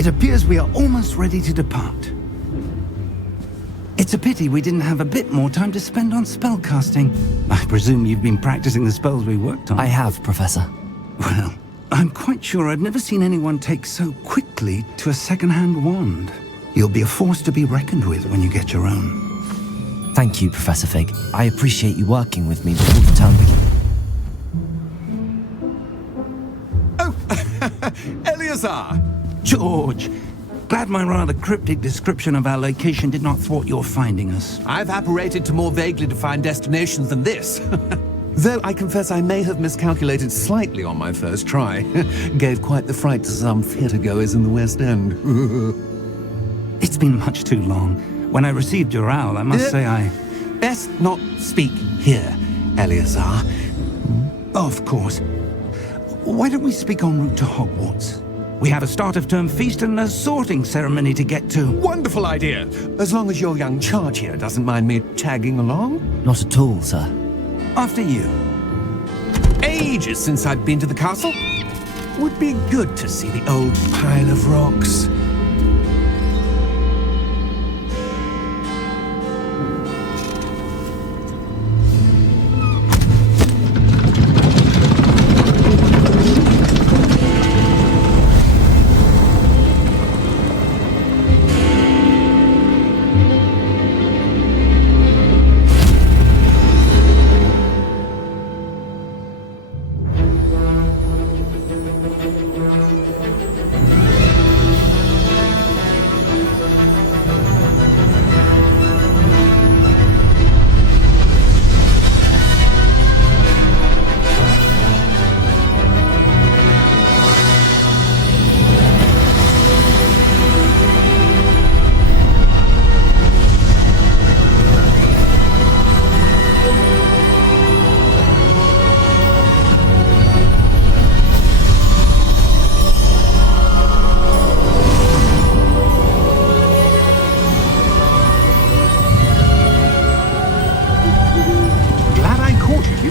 It appears we are almost ready to depart. It's a pity we didn't have a bit more time to spend on spellcasting. I presume you've been practicing the spells we worked on. I have, Professor. Well, I'm quite sure I've never seen anyone take so quickly to a second-hand wand. You'll be a force to be reckoned with when you get your own. Thank you, Professor Fig. I appreciate you working with me before the term begins. Oh, Eleazar! George! Glad my rather cryptic description of our location did not thwart your finding us. I've apparated to more vaguely defined destinations than this. Though I confess I may have miscalculated slightly on my first try. Gave quite the fright to some theatre-goers in the West End. It's been much too long. When I received your owl, I must say I... Best not speak here, Eleazar. Of course. Why don't we speak en route to Hogwarts? We have a start-of-term feast and a sorting ceremony to get to. Wonderful idea! As long as your young charge here doesn't mind me tagging along. Not at all, sir. After you. Ages since I've been to the castle. Would be good to see the old pile of rocks.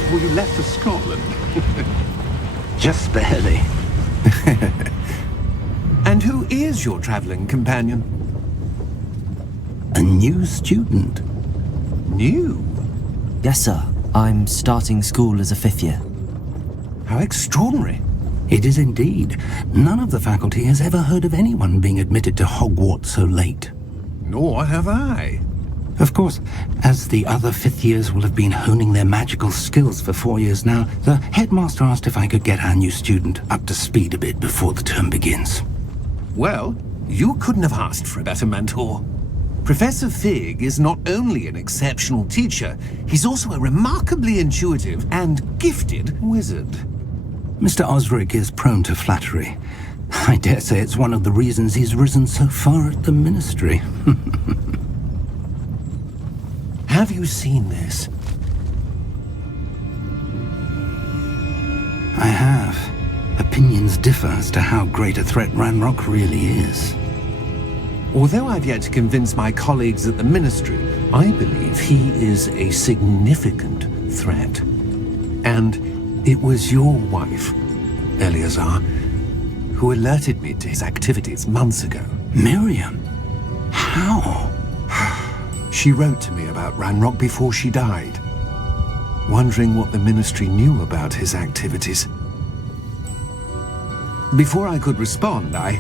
before you left for Scotland. Just barely. And who is your traveling companion? A new student. New? Yes, sir. I'm starting school as a fifth year. How extraordinary. It is indeed. None of the faculty has ever heard of anyone being admitted to Hogwarts so late. Nor have I. Of course, as the other fifth years will have been honing their magical skills for 4 years now, the headmaster asked if I could get our new student up to speed a bit before the term begins. Well, you couldn't have asked for a better mentor. Professor Fig is not only an exceptional teacher, he's also a remarkably intuitive and gifted wizard. Mr. Osric is prone to flattery. I dare say it's one of the reasons he's risen so far at the ministry. Have you seen this? I have. Opinions differ as to how great a threat Ranrock really is. Although I've yet to convince my colleagues at the ministry, I believe he is a significant threat. And it was your wife, Eleazar, who alerted me to his activities months ago. Miriam? How? She wrote to me about Ranrock before she died, wondering what the ministry knew about his activities. Before I could respond, I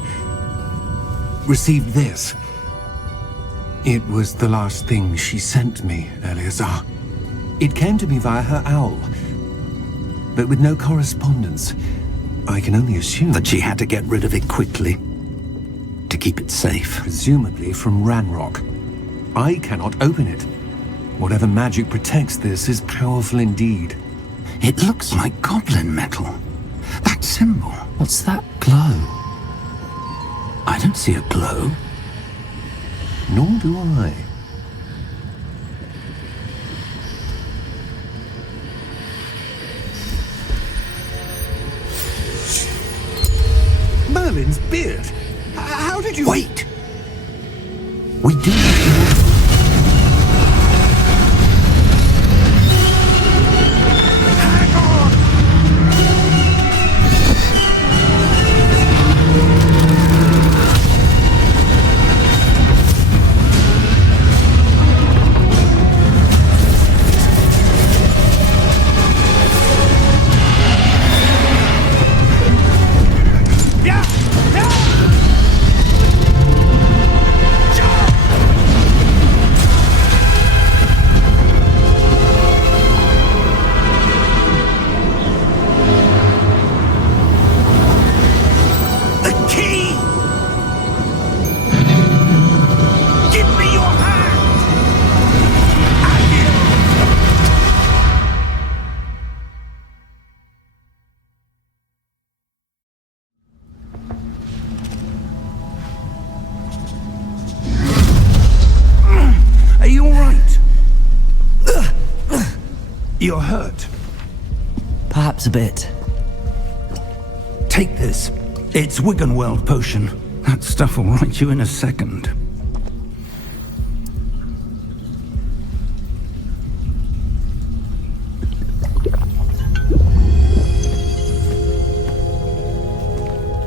received this. It was the last thing she sent me, Eleazar. It came to me via her owl, but with no correspondence. I can only assume That she had to get rid of it quickly, to keep it safe. presumably from Ranrock. I cannot open it. Whatever magic protects this is powerful indeed. It looks like goblin metal. That symbol. What's that glow? I don't see a glow. Nor do I. Merlin's beard. How did you... Wait! We do need to... You're hurt. Perhaps a bit. Take this. It's Wiggenweld potion. That stuff will right you in a second.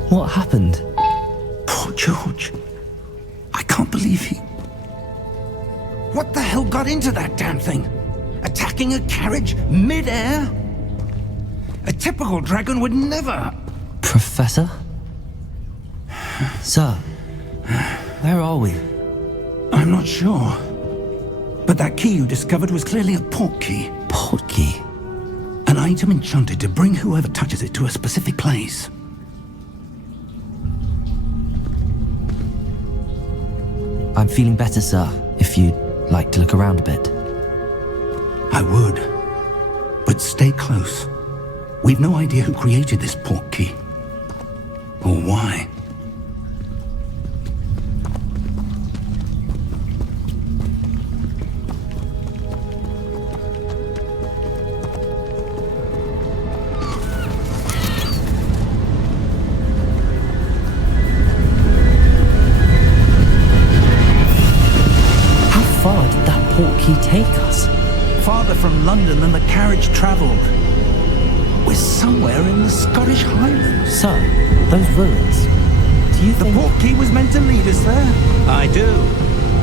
What happened? Poor George. I can't believe he... What the hell got into that damn thing? Attacking a carriage mid-air? A typical dragon would never... Professor? Sir, where are we? I'm not sure. But that key you discovered was clearly a port key. Port key? An item enchanted to bring whoever touches it to a specific place. I'm feeling better, sir, if you'd like to look around a bit. I would. But stay close. We've no idea who created this port key. Or why. How far did that port key take us? Farther from London than the carriage travelled. We're somewhere in the Scottish Highlands. Sir, those ruins. Do you The think... port key was meant to lead us there? I do.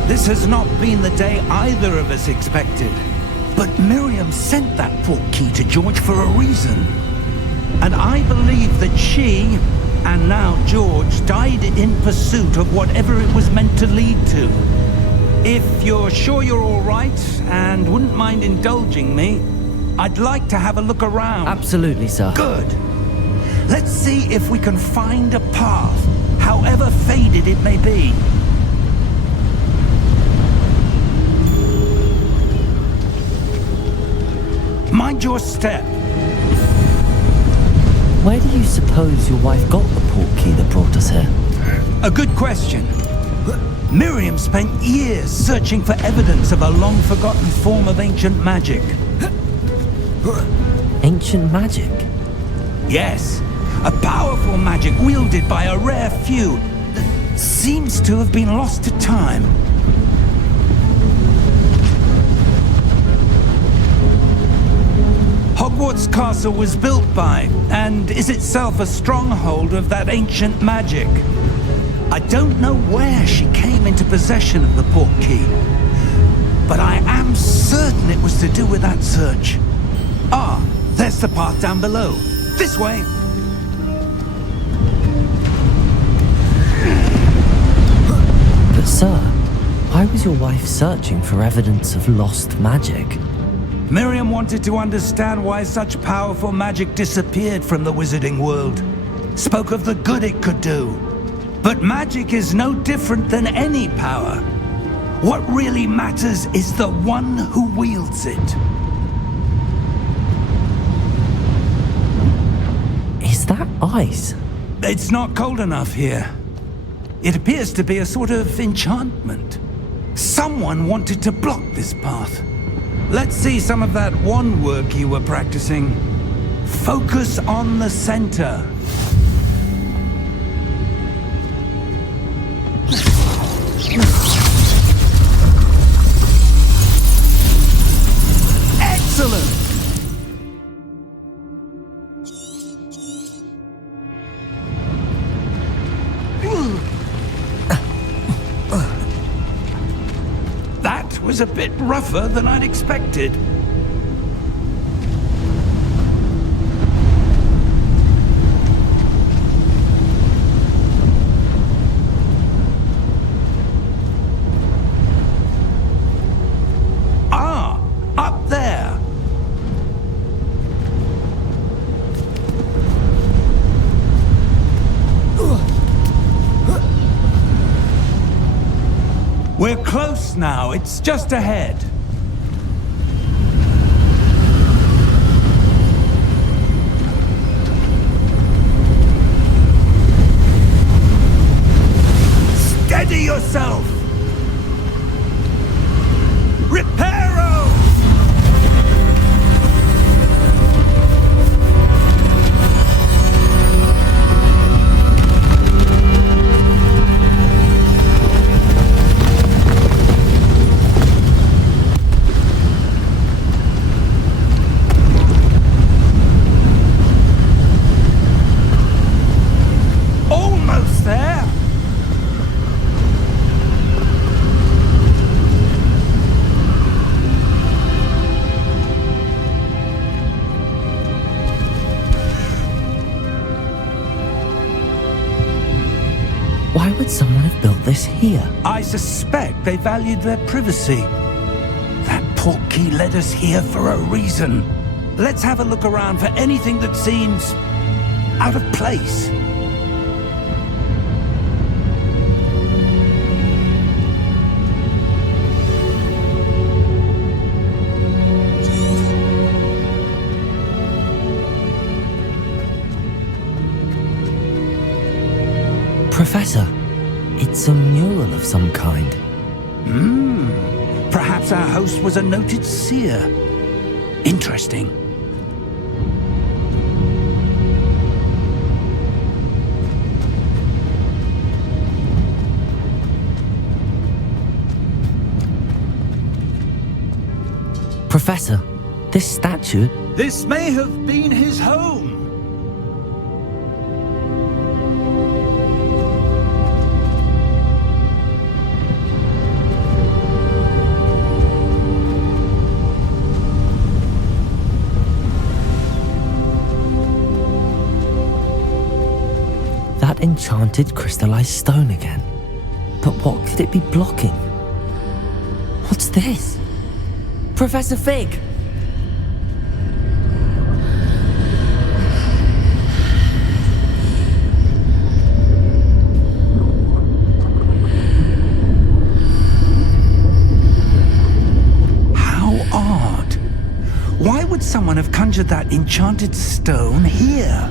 This has not been the day either of us expected. But Miriam sent that port key to George for a reason. And I believe that she, and now George, died in pursuit of whatever it was meant to lead to. If you're sure you're all right and wouldn't mind indulging me, I'd like to have a look around. Absolutely, sir. Good. Let's see if we can find a path, however faded it may be. Mind your step. Where do you suppose your wife got the port key that brought us here? A good question. Miriam spent years searching for evidence of a long-forgotten form of ancient magic. Ancient magic? Yes, a powerful magic wielded by a rare few that seems to have been lost to time. Hogwarts Castle was built by, and is itself a stronghold of that ancient magic. I don't know where she came into possession of the port key, but I am certain it was to do with that search. Ah, there's the path down below. This way. But sir, why was your wife searching for evidence of lost magic? Miriam wanted to understand why such powerful magic disappeared from the wizarding world. Spoke of the good it could do. But magic is no different than any power. What really matters is the one who wields it. Is that ice? It's not cold enough here. It appears to be a sort of enchantment. Someone wanted to block this path. Let's see some of that wand work you were practicing. Focus on the center. Excellent! That was a bit rougher than I'd expected. Ah, up there. We're close now. It's just ahead. Steady yourself. Reparo! Why would someone have built this here? I suspect they valued their privacy. That portkey led us here for a reason. Let's have a look around for anything that seems out of place. Professor, it's a mural of some kind. Perhaps our host was a noted seer. Interesting. Professor, this statue... This may have been his home. That enchanted crystallized stone again. But what could it be blocking? What's this? Professor Fig! How odd. Why would someone have conjured that enchanted stone here?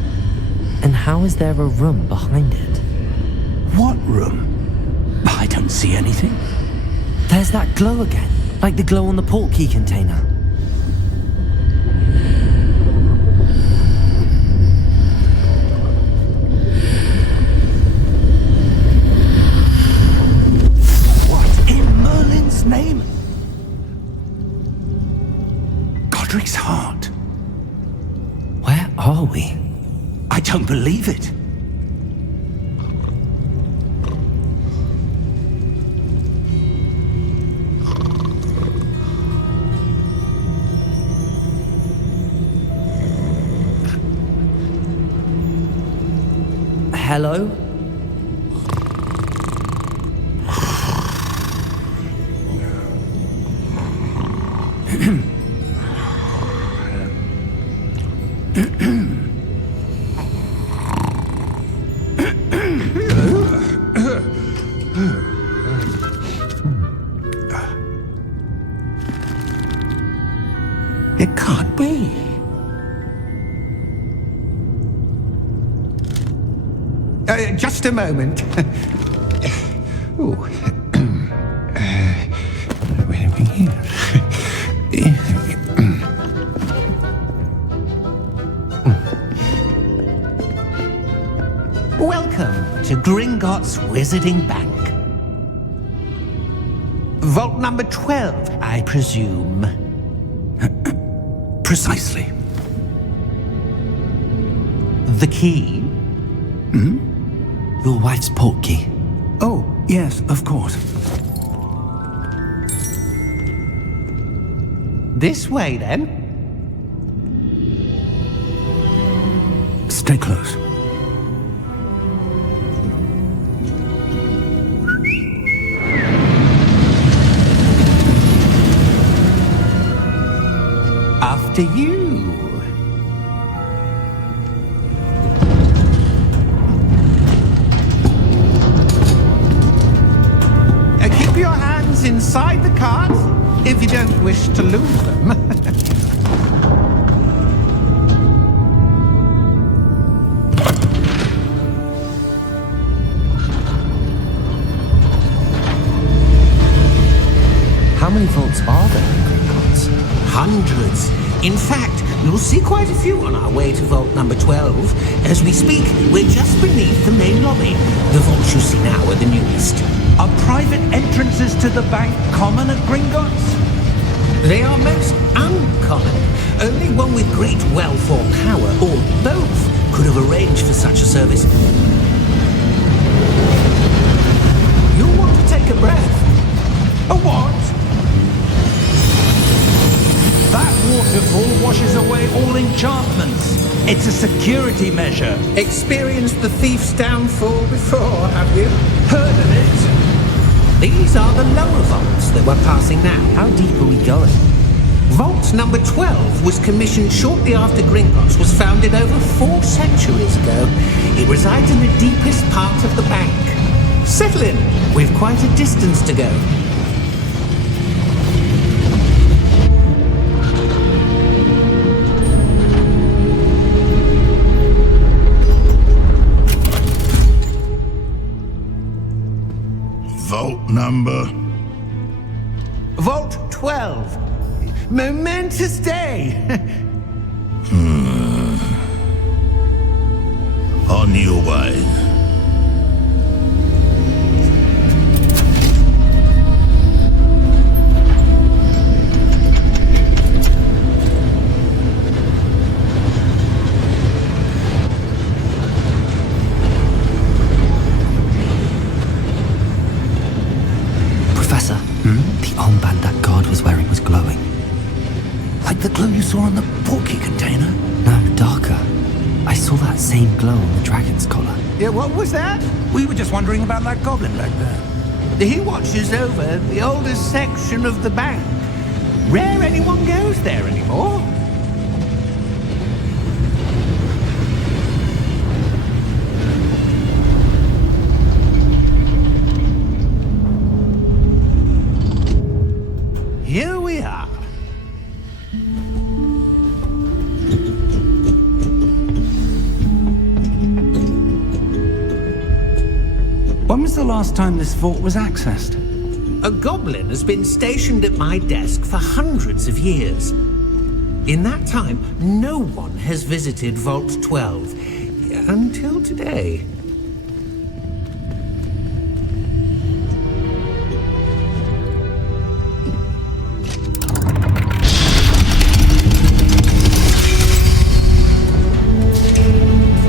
And how is there a room behind it? What room? I don't see anything. There's that glow again, like the glow on the portkey container. What in Merlin's name? Godric's heart. Where are we? I don't believe it. Hello? It can't be. Just a moment. Oh. Wait a minute. Welcome to Gringotts Wizarding Bank. Vault number 12, I presume. Precisely. The key? Your wife's portkey. Oh, yes, of course. This way, then. Stay close. After you. Keep your hands inside the cart if you don't wish to lose them. How many vaults are there in Gringotts? Hundreds. In fact, you'll see quite a few on our way to vault number 12. As we speak, we're just beneath the main lobby. The vaults you see now are the newest. Are private entrances to the bank common at Gringotts? They are most uncommon. Only one with great wealth or power, or both, could have arranged for such a service. You'll want to take a breath. A what? That waterfall washes away all enchantments. It's a security measure. Experienced the thief's downfall before, have you? Heard of it? These are the lower vaults that we're passing now. How deep are we going? Vault number 12 was commissioned shortly after Gringotts was founded over 4 centuries ago. It resides in the deepest part of the bank. Settle in. We've quite a distance to go. Vault number. Vault 12. Momentous day. On your way. Professor, the armband that guard was wearing was glowing. Like the glow you saw on the porky container? No, darker. I saw that same glow on the dragon's collar. Yeah, what was that? We were just wondering about that goblin back there. He watches over the oldest section of the bank. Rare anyone goes there anymore. Here we are. When was the last time this vault was accessed? A goblin has been stationed at my desk for hundreds of years. In that time, no one has visited Vault 12 until today.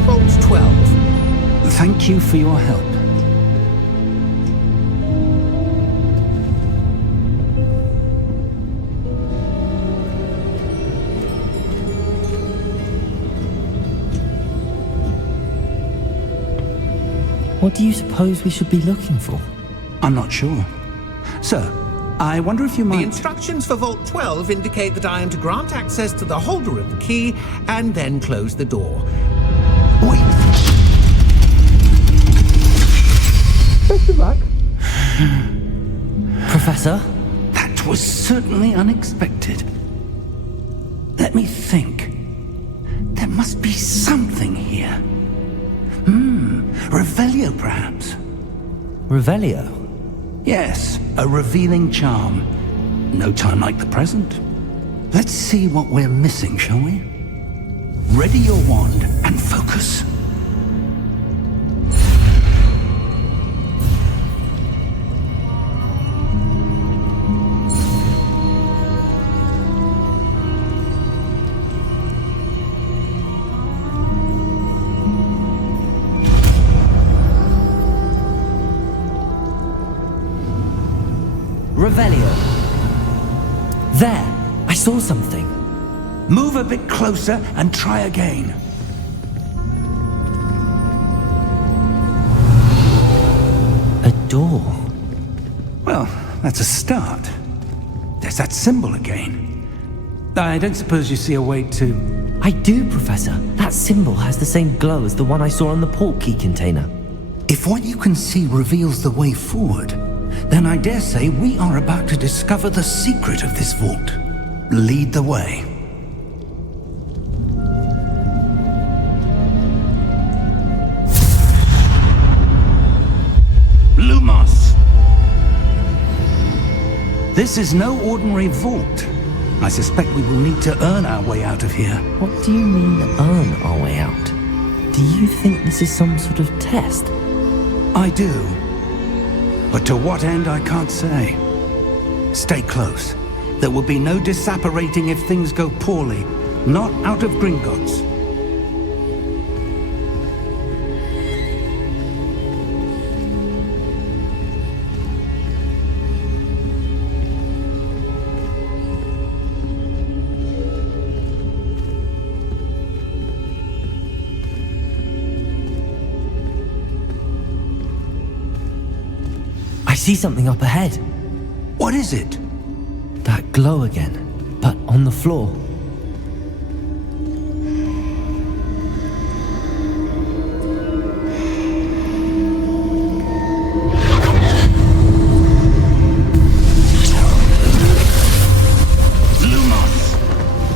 Vault 12. Thank you for your help. What do you suppose we should be looking for? I'm not sure. Sir, I wonder if you The might... instructions for Vault 12 indicate that I am to grant access to the holder of the key and then close the door. Wait. Best of luck. Professor? That was certainly unexpected. Let me think. There must be something here. Revelio, perhaps? Revelio? Yes, a revealing charm. No time like the present. Let's see what we're missing, shall we? Ready your wand and focus. Revelio. There! I saw something. Move a bit closer and try again. A door. Well, that's a start. There's that symbol again. I don't suppose you see a way to... I do, Professor. That symbol has the same glow as the one I saw on the port key container. If what you can see reveals the way forward, then I dare say we are about to discover the secret of this vault. Lead the way. Lumos! This is no ordinary vault. I suspect we will need to earn our way out of here. What do you mean, earn our way out? Do you think this is some sort of test? I do. But to what end, I can't say. Stay close. There will be no disapparating if things go poorly. Not out of Gringotts. see something up ahead. What is it? That glow again, but on the floor.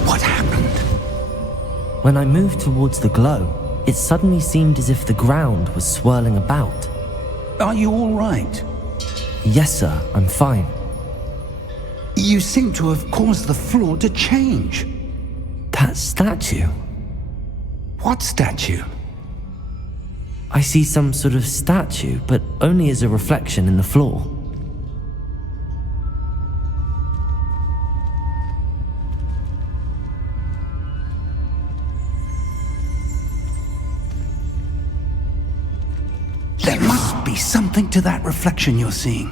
What happened? When I moved towards the glow, it suddenly seemed as if the ground was swirling about. Are you all right? Yes, sir, I'm fine. You seem to have caused the floor to change. That statue. What statue? I see some sort of statue, but only as a reflection in the floor. There must be something to that reflection you're seeing.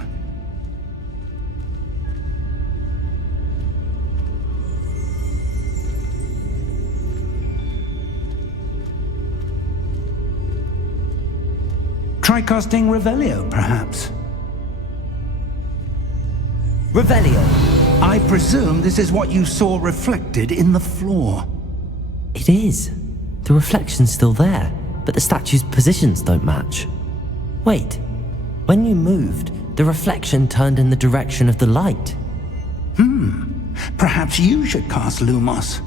Try casting Revelio, perhaps. Revelio. I presume this is what you saw reflected in the floor. It is. The reflection's still there, but the statue's positions don't match. Wait. When you moved, the reflection turned in the direction of the light. Perhaps you should cast Lumos.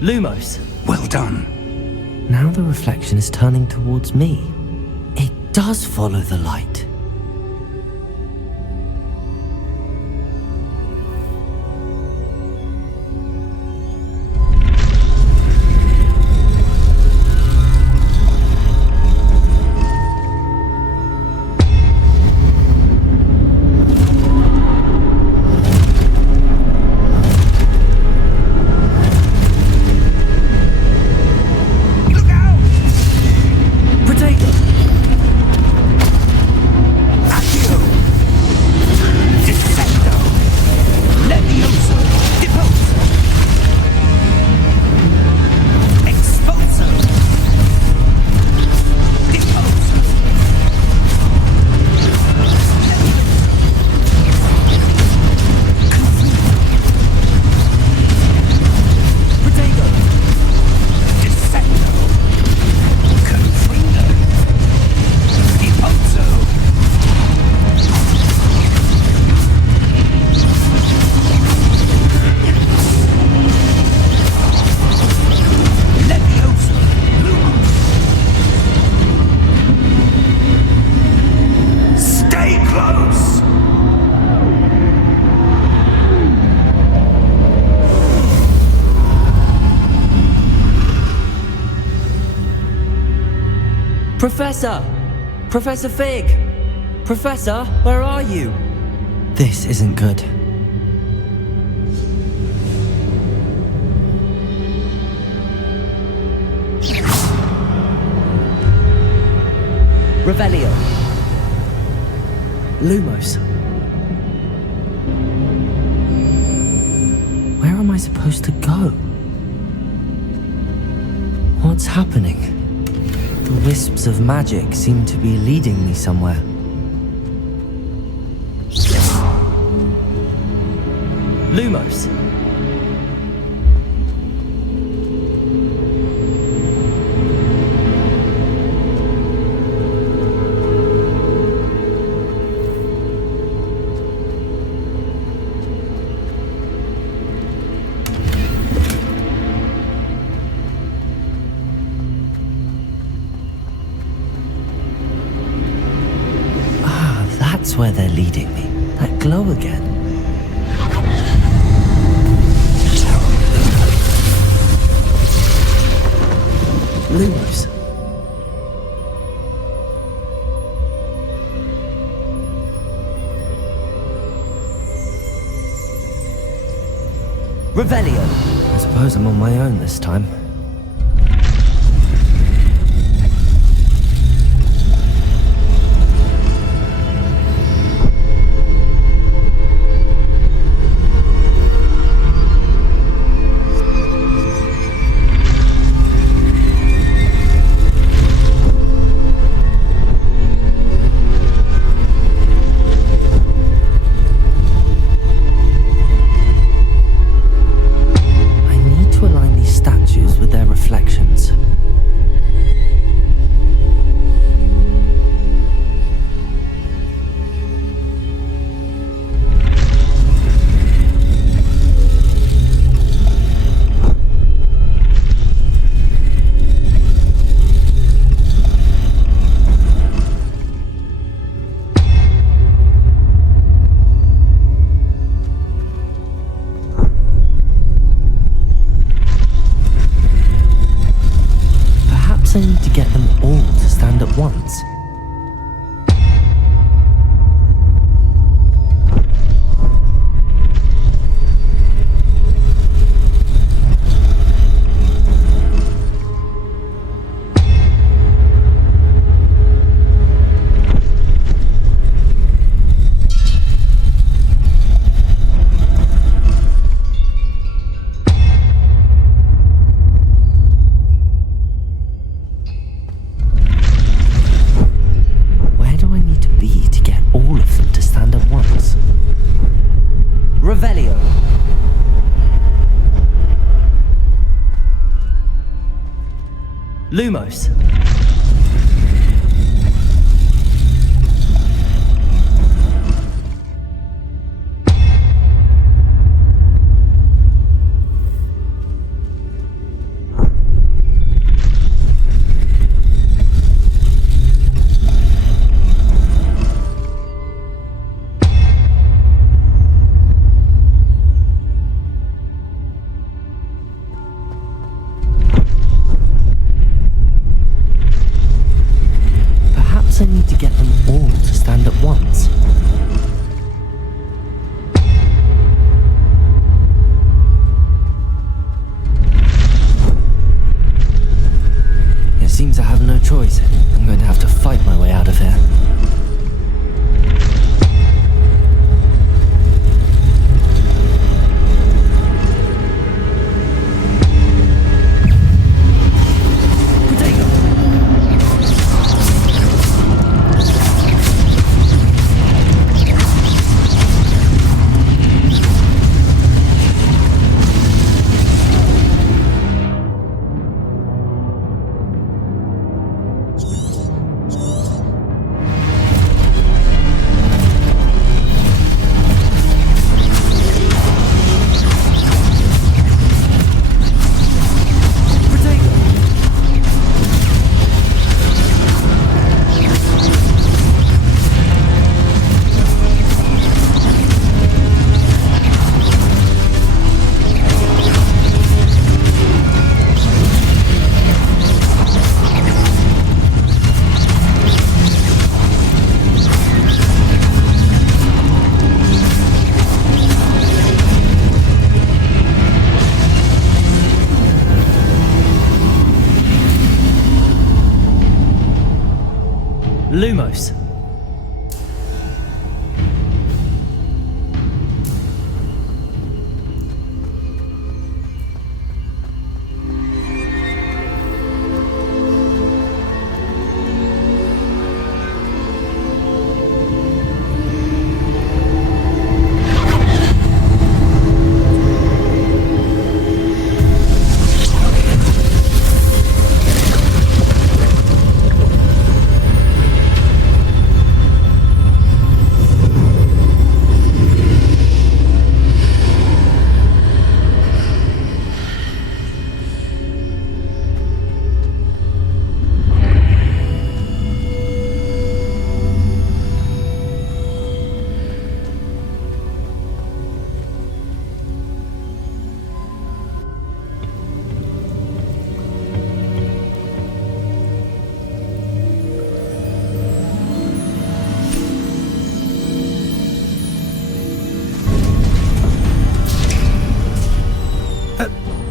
Lumos. Well done. Now the reflection is turning towards me. It does follow the light. Professor! Professor Fig! Professor, where are you? This isn't good. Revelio. Lumos. Where am I supposed to go? What's happening? The wisps of magic seem to be leading me somewhere. Lumos. That's where they're leading me. That glow again. Lumos. Revelio. I suppose I'm on my own this time. I need to get them all to stand at once. Revelio. Lumos.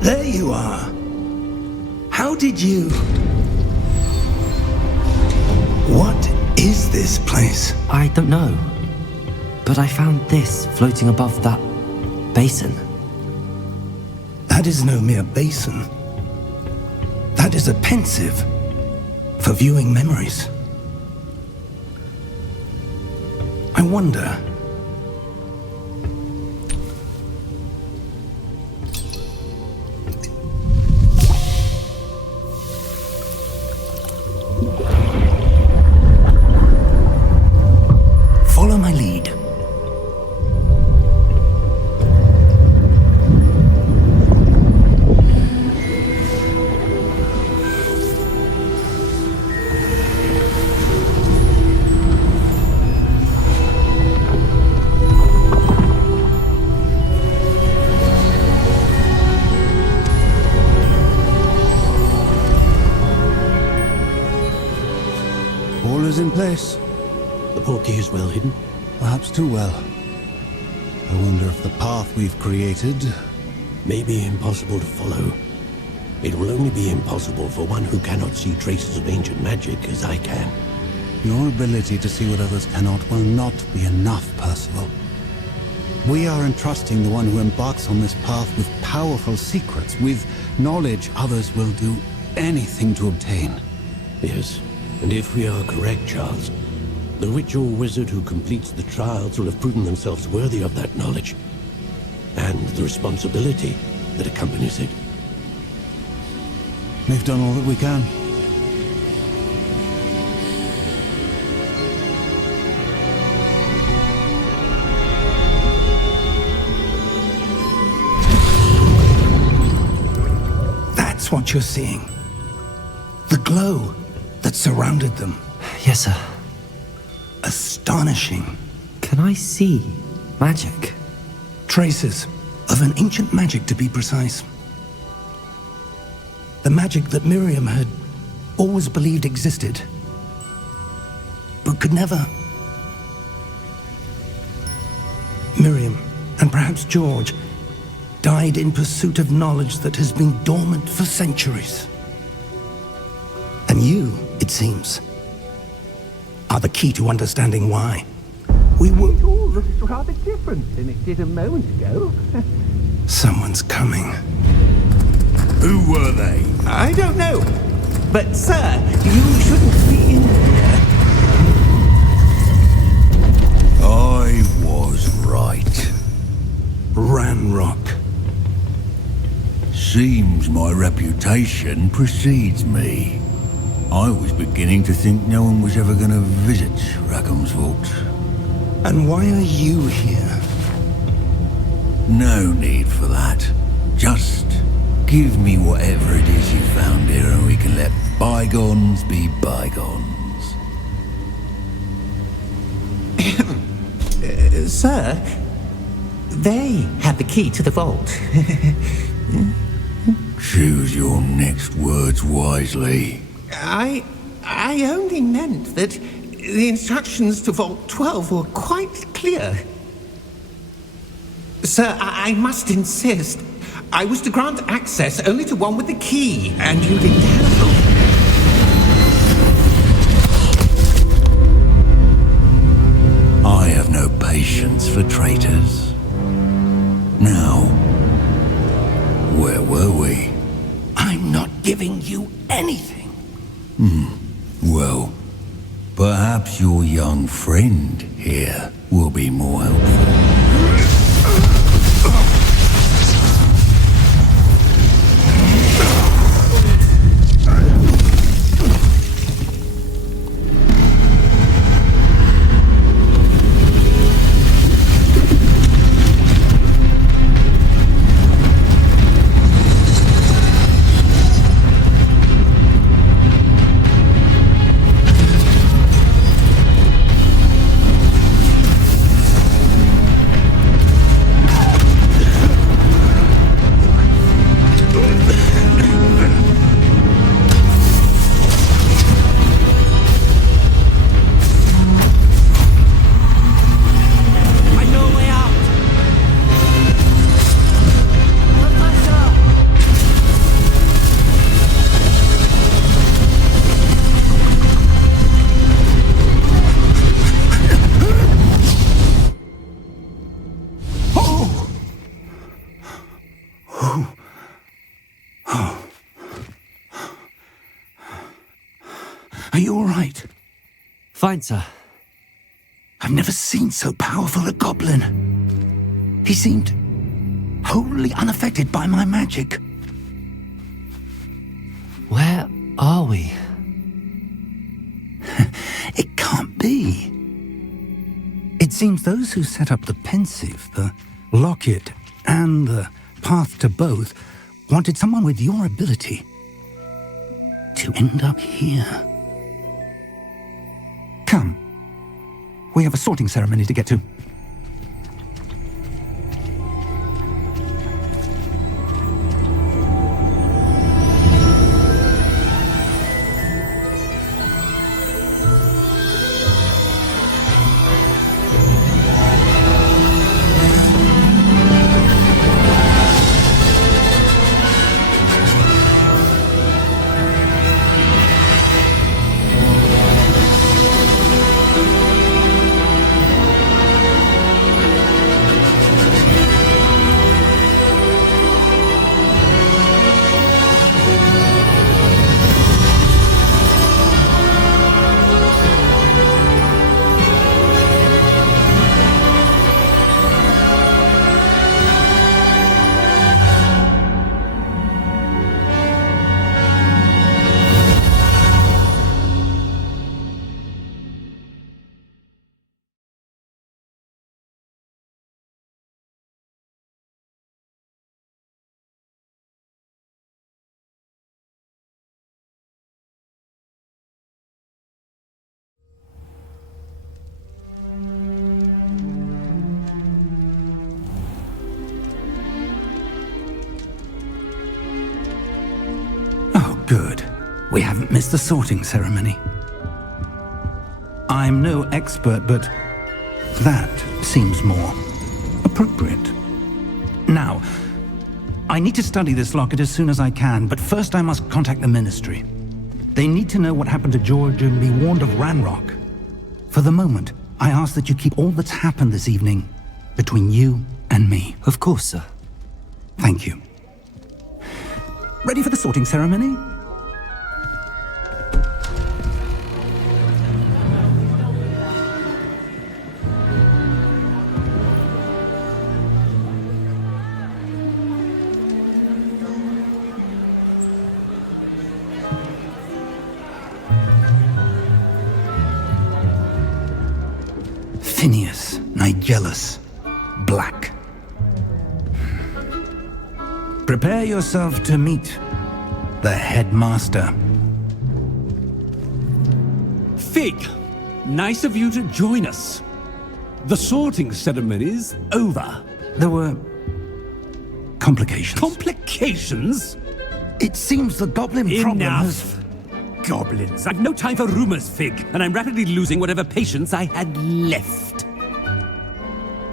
There you are. How did you... What is this place? I don't know. But I found this floating above that basin. That is no mere basin. That is a pensive for viewing memories. I wonder... Follow my lead. All is in place. The portkey is well hidden. Perhaps too well. I wonder if the path we've created... May be impossible to follow. It will only be impossible for one who cannot see traces of ancient magic as I can. Your ability to see what others cannot will not be enough, Percival. We are entrusting the one who embarks on this path with powerful secrets, with knowledge others will do anything to obtain. Yes, and if we are correct, Charles, the witch or wizard who completes the trials will have proven themselves worthy of that knowledge, and the responsibility that accompanies it. We've done all that we can. That's what you're seeing. The glow that surrounded them. Yes, sir. Astonishing. Can I see magic? Traces of an ancient magic, to be precise. The magic that Miriam had always believed existed, but could never. Miriam, and perhaps George, died in pursuit of knowledge that has been dormant for centuries. And you, it seems, are the key to understanding why. We were... It all looks rather different than it did a moment ago. Someone's coming. Who were they? I don't know. But, sir, you shouldn't be in here. I was right. Ranrock. Seems my reputation precedes me. I was beginning to think no one was ever going to visit Rackham's vault. And why are you here? No need for that. Just give me whatever it is you found here and we can let bygones be bygones. Sir, they had the key to the vault. Choose your next words wisely. I only meant that the instructions to Vault 12 were quite clear. Sir, I must insist. I was to grant access only to one with the key, and you didn't have them. I have no patience for traitors. Now, where were we? I'm not giving you anything. Well, perhaps your young friend here will be more helpful. Fine, sir. I've never seen so powerful a goblin. He seemed wholly unaffected by my magic. Where are we? It can't be. It seems those who set up the pensive, the locket, and the path to both wanted someone with your ability to end up here. Come. We have a sorting ceremony to get to. Good. We haven't missed the sorting ceremony. I'm no expert, but that seems more appropriate. Now, I need to study this locket as soon as I can, but first I must contact the Ministry. They need to know what happened to George and be warned of Ranrock. For the moment, I ask that you keep all that's happened this evening between you and me. Of course, sir. Thank you. Ready for the sorting ceremony? Phineas, Nigellus, Black. Prepare yourself to meet the headmaster. Fig, nice of you to join us. The sorting ceremony's over. There were complications. Complications? It seems the goblin problem has... Enough. Goblins. I've no time for rumors, Fig, and I'm rapidly losing whatever patience I had left.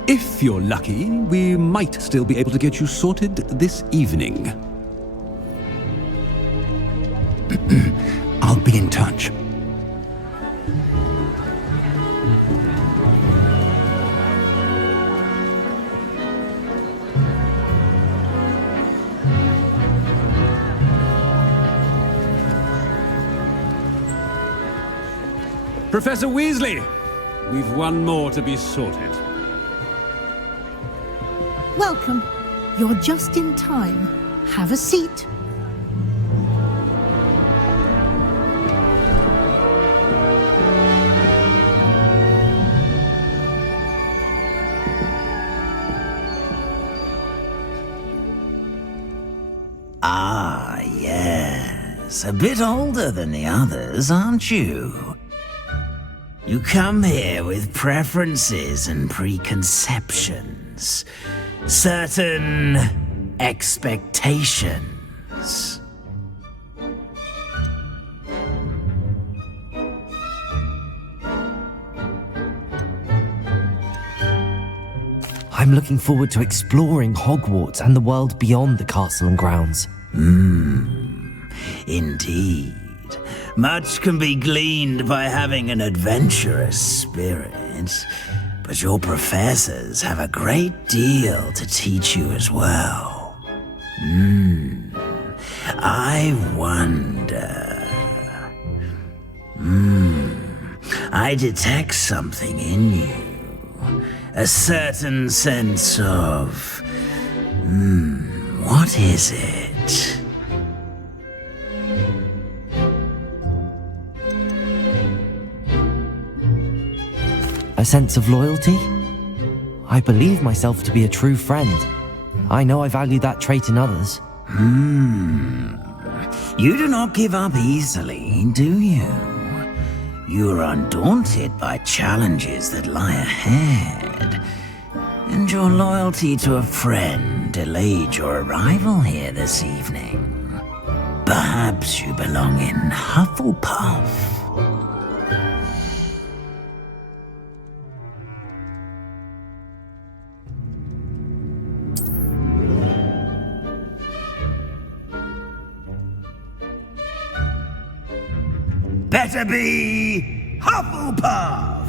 If you're lucky, we might still be able to get you sorted this evening. I'll be in touch. Professor Weasley, we've one more to be sorted. Welcome. You're just in time. Have a seat. Ah, yes. A bit older than the others, aren't you? You come here with preferences and preconceptions. Certain expectations. I'm looking forward to exploring Hogwarts and the world beyond the castle and grounds. Indeed. Much can be gleaned by having an adventurous spirit, but your professors have a great deal to teach you as well. I wonder... I detect something in you. A certain sense of... what is it? A sense of loyalty? I believe myself to be a true friend. I know I value that trait in others. You do not give up easily, do you? You are undaunted by challenges that lie ahead. And your loyalty to a friend delayed your arrival here this evening. Perhaps you belong in Hufflepuff. Better be Hufflepuff!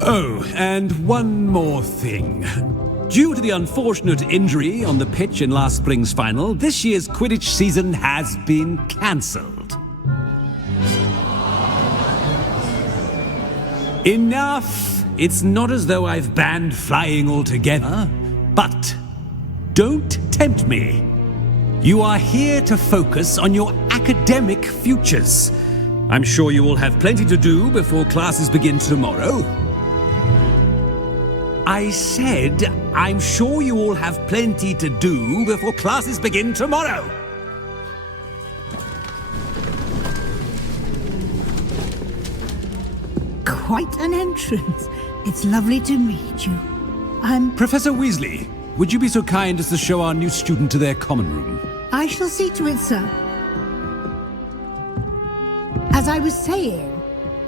Oh, and one more thing. Due to the unfortunate injury on the pitch in last spring's final, this year's Quidditch season has been cancelled. Enough! It's not as though I've banned flying altogether, but don't tempt me. You are here to focus on your academic futures. I'm sure you will have plenty to do before classes begin tomorrow. I said, I'm sure you all have plenty to do before classes begin tomorrow. Quite an entrance. It's lovely to meet you. I'm... Professor Weasley, would you be so kind as to show our new student to their common room? I shall see to it, sir. As I was saying,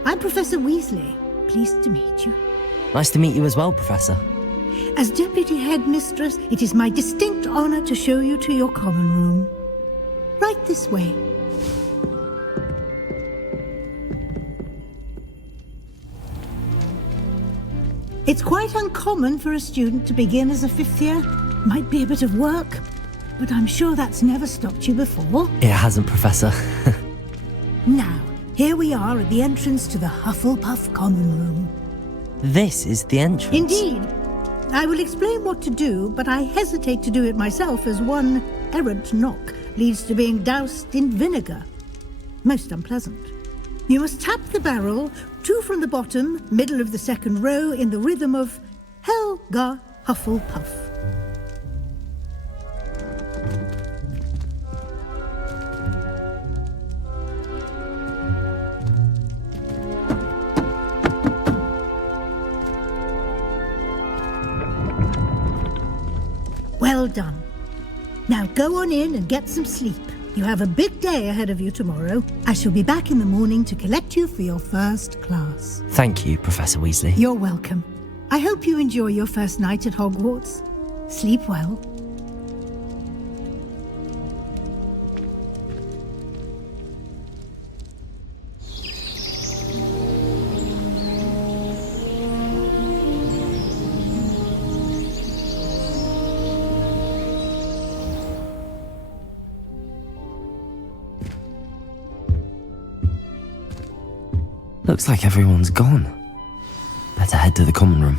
I'm Professor Weasley. Pleased to meet you. Nice to meet you as well, Professor. As Deputy Headmistress, it is my distinct honor to show you to your common room. Right this way. It's quite uncommon for a student to begin as a fifth year. Might be a bit of work, but I'm sure that's never stopped you before. It hasn't, Professor. Now, here we are at the entrance to the Hufflepuff common room. This is the entrance. Indeed. I will explain what to do, but I hesitate to do it myself as one errant knock leads to being doused in vinegar. Most unpleasant. You must tap the barrel, 2 from the bottom, middle of the second row, in the rhythm of Helga Hufflepuff. Well done. Now go on in and get some sleep. You have a big day ahead of you tomorrow. I shall be back in the morning to collect you for your first class. Thank you, Professor Weasley. You're welcome. I hope you enjoy your first night at Hogwarts. Sleep well. Looks like everyone's gone. Better head to the common room.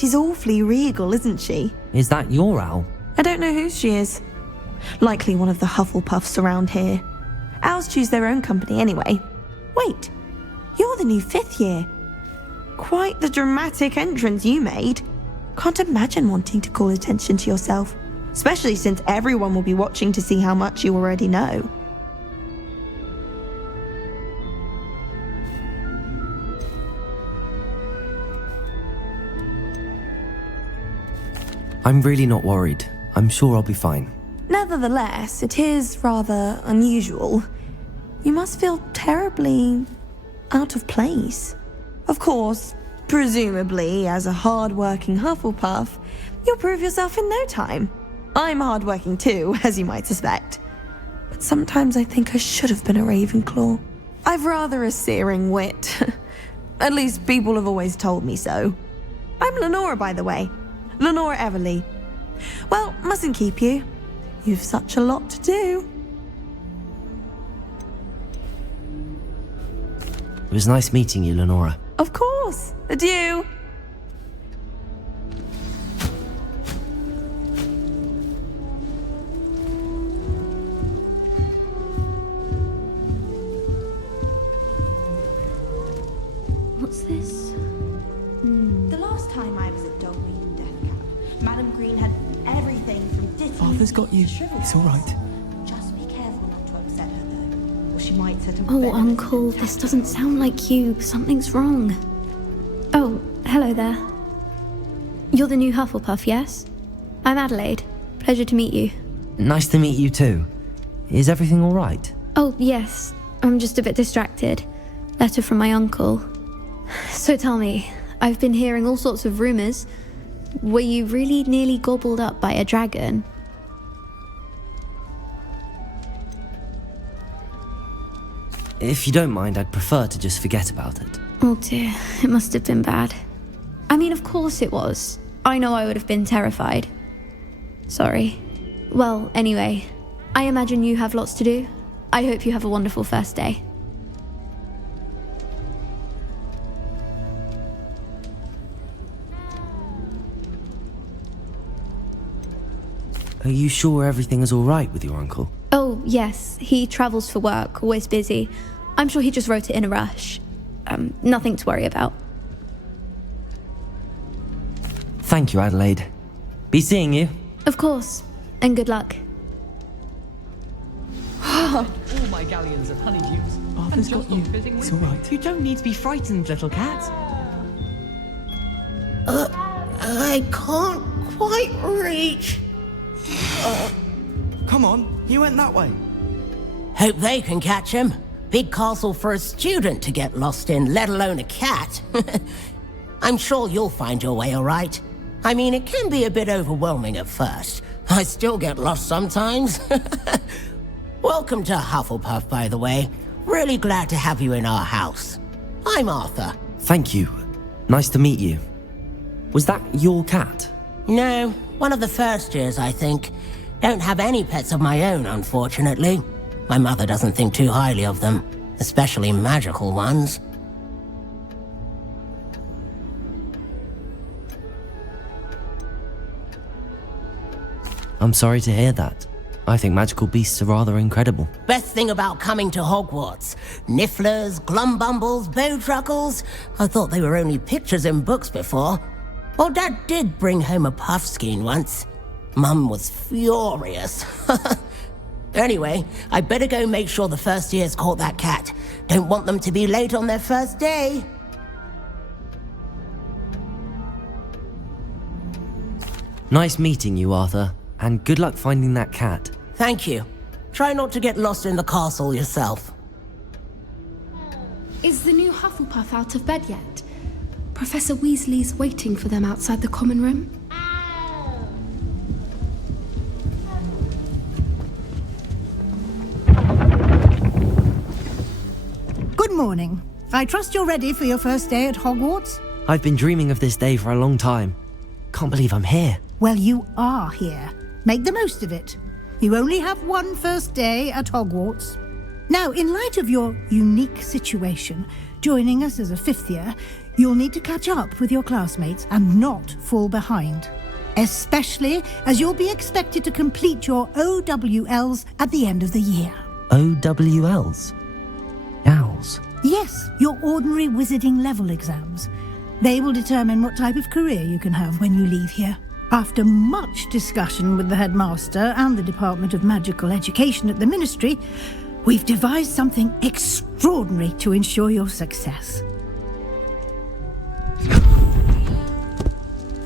She's awfully regal, isn't she? Is that your owl? I don't know who she is. Likely one of the Hufflepuffs around here. Owls choose their own company anyway. Wait, you're the new 5th year. Quite the dramatic entrance you made. Can't imagine wanting to call attention to yourself, especially since everyone will be watching to see how much you already know. I'm really not worried. I'm sure I'll be fine. Nevertheless, it is rather unusual. You must feel terribly out of place. Of course, presumably, as a hard-working Hufflepuff, you'll prove yourself in no time. I'm hard-working too, as you might suspect. But sometimes I think I should have been a Ravenclaw. I've rather a searing wit. At least people have always told me so. I'm Lenora, by the way. Lenora Everly. Well, mustn't keep you. You've such a lot to do. It was nice meeting you, Lenora. Of course. Adieu. What's this? The last time I was at Dogweed Death Camp, Madam Green had everything from ditty. Arthur's got you. It's all right. Just be careful not to upset her, though, or she might set him. Oh, Uncle, this doesn't sound like you. Something's wrong. Oh, hello there. You're the new Hufflepuff, yes? I'm Adelaide. Pleasure to meet you. Nice to meet you too. Is everything all right? Oh, yes. I'm just a bit distracted. Letter from my uncle. So tell me, I've been hearing all sorts of rumours. Were you really nearly gobbled up by a dragon? If you don't mind, I'd prefer to just forget about it. Oh dear, it must have been bad. I mean, of course it was. I know I would have been terrified. Sorry. Well, anyway, I imagine you have lots to do. I hope you have a wonderful first day. Are you sure everything is all right with your uncle? Oh, yes. He travels for work, always busy. I'm sure he just wrote it in a rush. Nothing to worry about. Thank you, Adelaide. Be seeing you. Of course. And good luck. All my galleons of honeydews. Arthur's got you. It's all right. You don't need to be frightened, little cat. I can't quite reach. Come on, you went that way. Hope they can catch him. Big castle for a student to get lost in, let alone a cat. I'm sure you'll find your way all right. I mean, it can be a bit overwhelming at first. I still get lost sometimes. Welcome to Hufflepuff, by the way. Really glad to have you in our house. I'm Arthur. Thank you. Nice to meet you. Was that your cat? No, one of the first years, I think. Don't have any pets of my own, unfortunately. My mother doesn't think too highly of them, especially magical ones. I'm sorry to hear that. I think magical beasts are rather incredible. Best thing about coming to Hogwarts. Nifflers, glumbumbles, bowtruckles. I thought they were only pictures in books before. Well, Dad did bring home a puffskein once. Mum was furious. Anyway, I better go make sure the first years caught that cat. Don't want them to be late on their first day. Nice meeting you, Arthur. And good luck finding that cat. Thank you. Try not to get lost in the castle yourself. Is the new Hufflepuff out of bed yet? Professor Weasley's waiting for them outside the common room. Good morning. I trust you're ready for your first day at Hogwarts? I've been dreaming of this day for a long time. Can't believe I'm here. Well, you are here. Make the most of it. You only have one first day at Hogwarts. Now, in light of your unique situation, Joining us as a fifth year, you'll need to catch up with your classmates and not fall behind. Especially as you'll be expected to complete your OWLs at the end of the year. OWLs? Owls? Yes, your ordinary wizarding level exams. They will determine what type of career you can have when you leave here. After much discussion with the headmaster and the Department of Magical Education at the Ministry, we've devised something extraordinary to ensure your success.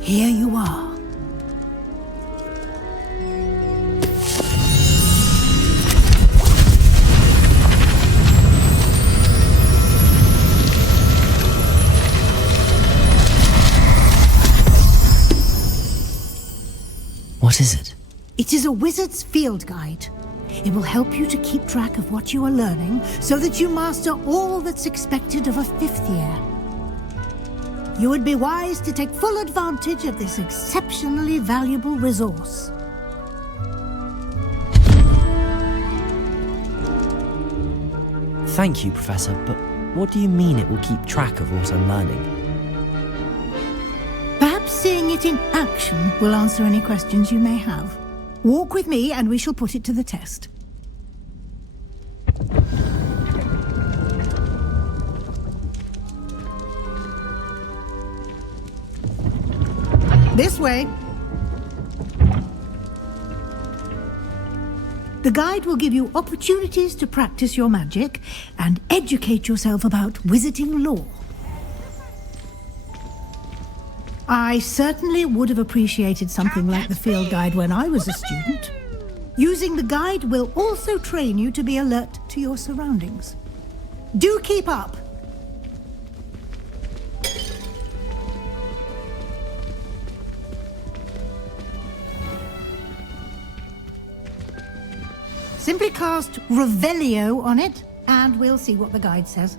Here you are. What is it? It is a wizard's field guide. It will help you to keep track of what you are learning so that you master all that's expected of a fifth year. You would be wise to take full advantage of this exceptionally valuable resource. Thank you, Professor, but what do you mean it will keep track of what I'm learning? Perhaps seeing it in action will answer any questions you may have. Walk with me and we shall put it to the test. This way. The guide will give you opportunities to practice your magic and educate yourself about wizarding lore. I certainly would have appreciated something like the field guide when I was a student. Using the guide will also train you to be alert to your surroundings. Do keep up! Simply cast Revelio on it, and we'll see what the guide says.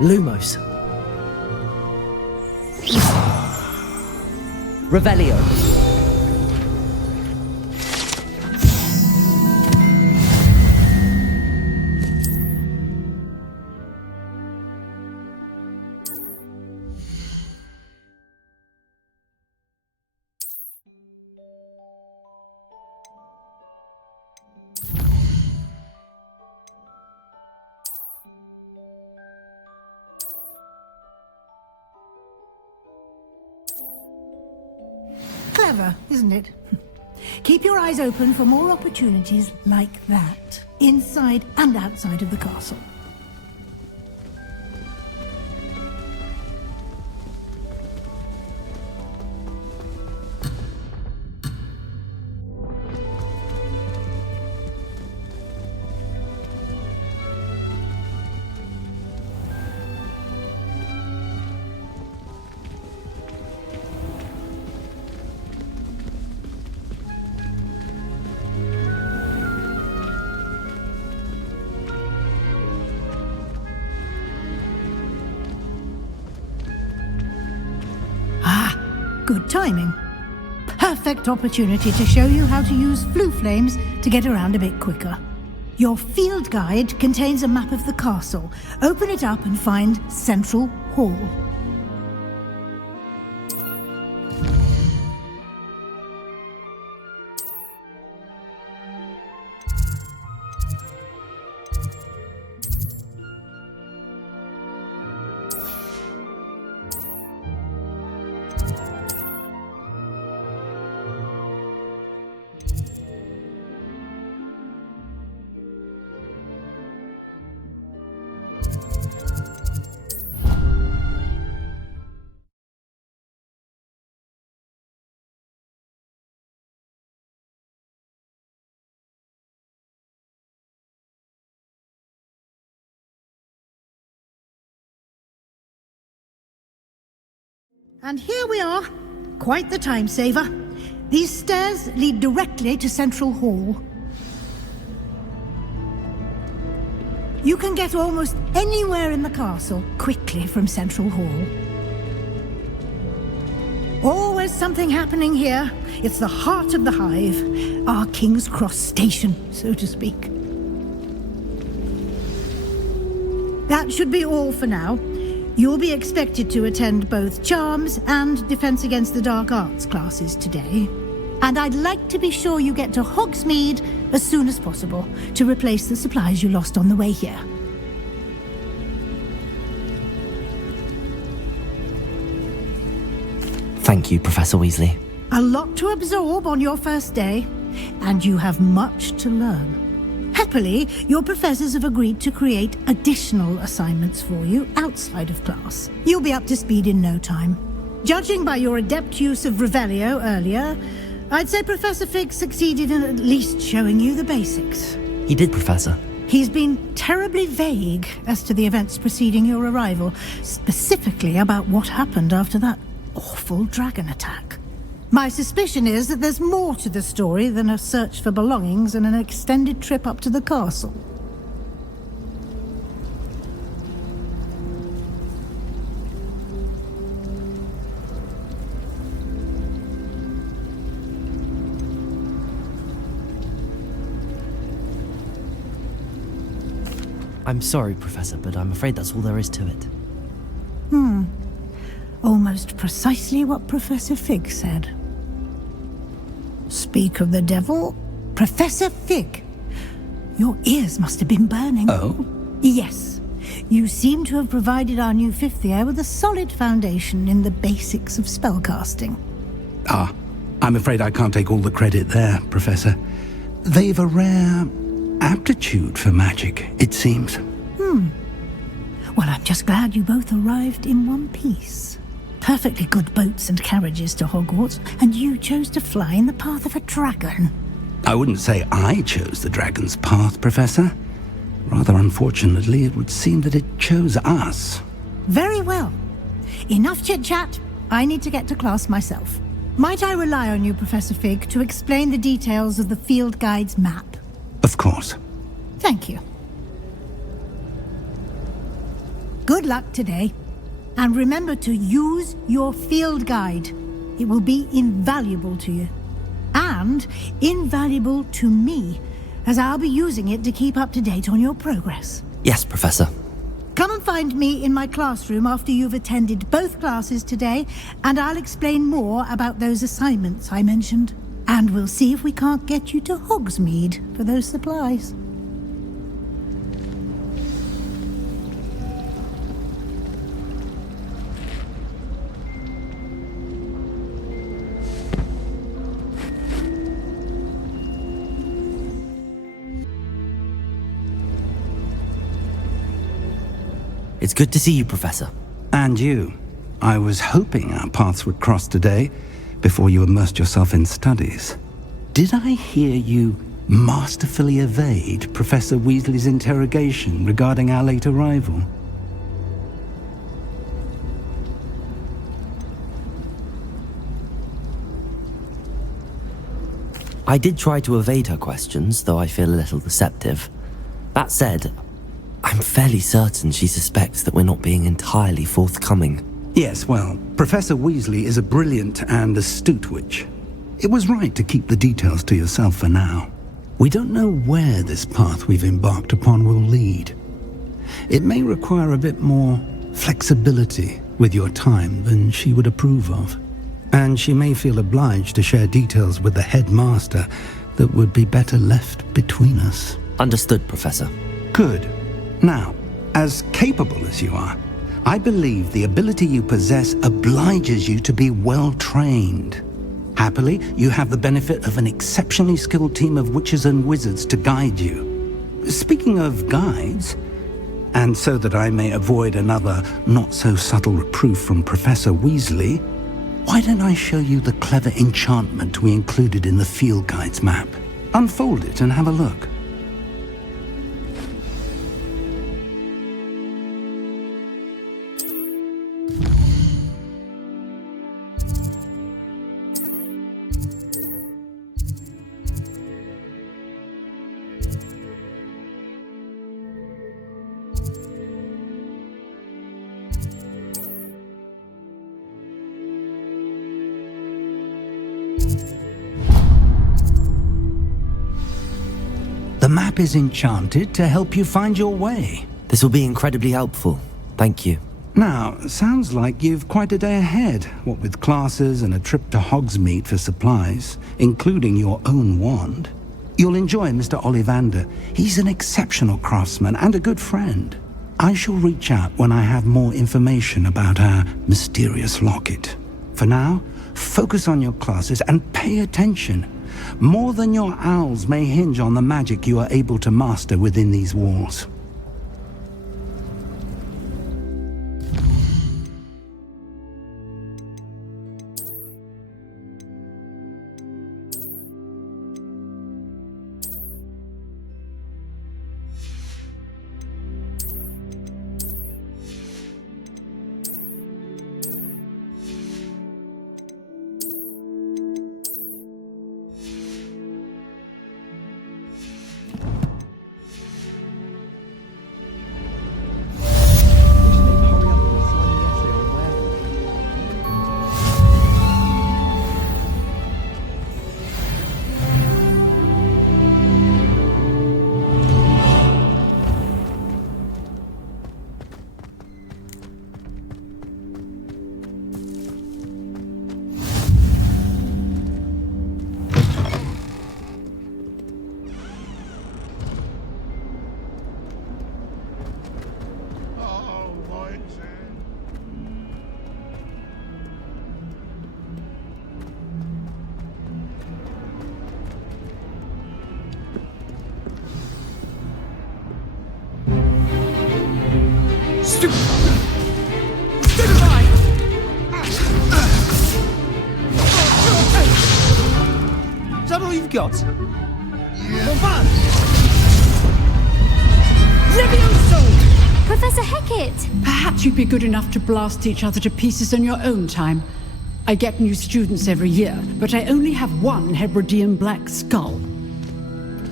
Lumos. Revelio. Clever, isn't it? Keep your eyes open for more opportunities like that, inside and outside of the castle. Good timing. Perfect opportunity to show you how to use flue flames to get around a bit quicker. Your field guide contains a map of the castle. Open it up and find Central Hall. And here we are. Quite the time saver. These stairs lead directly to Central Hall. You can get almost anywhere in the castle quickly from Central Hall. Always something happening here. It's the heart of the hive, our King's Cross station, so to speak. That should be all for now. You'll be expected to attend both Charms and Defense Against the Dark Arts classes today. And I'd like to be sure you get to Hogsmeade as soon as possible to replace the supplies you lost on the way here. Thank you, Professor Weasley. A lot to absorb on your first day, and you have much to learn. Happily, your professors have agreed to create additional assignments for you outside of class. You'll be up to speed in no time. Judging by your adept use of Revelio earlier, I'd say Professor Fig succeeded in at least showing you the basics. He did, Professor. He's been terribly vague as to the events preceding your arrival, specifically about what happened after that awful dragon attack. My suspicion is that there's more to the story than a search for belongings and an extended trip up to the castle. I'm sorry, Professor, but I'm afraid that's all there is to it. Almost precisely what Professor Fig said. Speak of the devil, Professor Fig. Your ears must have been burning. Oh? Yes. You seem to have provided our new fifth year with a solid foundation in the basics of spellcasting. Ah, I'm afraid I can't take all the credit there, Professor. They've a rare aptitude for magic, it seems. Well, I'm just glad you both arrived in one piece. Perfectly good boats and carriages to Hogwarts, and you chose to fly in the path of a dragon. I wouldn't say I chose the dragon's path, Professor. Rather unfortunately, it would seem that it chose us. Very well. Enough chit-chat. I need to get to class myself. Might I rely on you, Professor Fig, to explain the details of the field guide's map? Of course. Thank you. Good luck today. And remember to use your field guide. It will be invaluable to you. And invaluable to me, as I'll be using it to keep up to date on your progress. Yes, Professor. Come and find me in my classroom after you've attended both classes today, and I'll explain more about those assignments I mentioned. And we'll see if we can't get you to Hogsmeade for those supplies. It's good to see you, Professor. And you. I was hoping our paths would cross today, before you immersed yourself in studies. Did I hear you masterfully evade Professor Weasley's interrogation regarding our late arrival? I did try to evade her questions, though I feel a little deceptive. That said, I'm fairly certain she suspects that we're not being entirely forthcoming. Yes, well, Professor Weasley is a brilliant and astute witch. It was right to keep the details to yourself for now. We don't know where this path we've embarked upon will lead. It may require a bit more flexibility with your time than she would approve of. And she may feel obliged to share details with the headmaster that would be better left between us. Understood, Professor. Good. Now, as capable as you are, I believe the ability you possess obliges you to be well trained. Happily, you have the benefit of an exceptionally skilled team of witches and wizards to guide you. Speaking of guides, and so that I may avoid another not-so-subtle reproof from Professor Weasley, why don't I show you the clever enchantment we included in the field guide's map? Unfold it and have a look. map is enchanted to help you find your way. This will be incredibly helpful. Thank you. Now, sounds like you've quite a day ahead, what with classes and a trip to Hogsmeade for supplies, including your own wand. You'll enjoy Mr. Ollivander. He's an exceptional craftsman and a good friend. I shall reach out when I have more information about our mysterious locket. For now, focus on your classes and pay attention. More than your owls may hinge on the magic you are able to master within these walls. Is that all you've got? Yeah. Levioso! Professor Hecat! Perhaps you'd be good enough to blast each other to pieces on your own time. I get new students every year, but I only have one Hebridean black skull.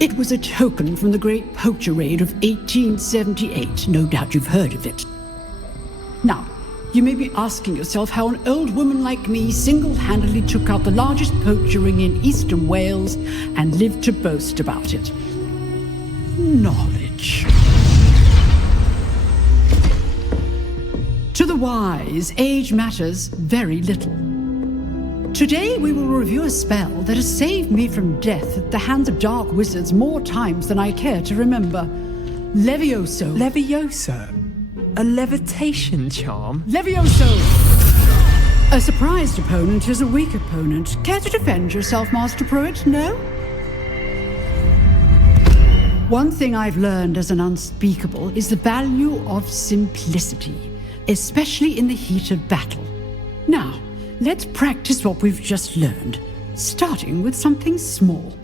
It was a token from the Great Poacher Raid of 1878. No doubt you've heard of it. Now, you may be asking yourself how an old woman like me single-handedly took out the largest poacher ring in eastern Wales and lived to boast about it. Knowledge. To the wise, age matters very little. Today we will review a spell that has saved me from death at the hands of dark wizards more times than I care to remember. Levioso. Levioso? A levitation charm? Levioso! A surprised opponent is a weak opponent. Care to defend yourself, Master Pruitt? No? One thing I've learned as an unspeakable is the value of simplicity, especially in the heat of battle. Now, let's practice what we've just learned, starting with something small.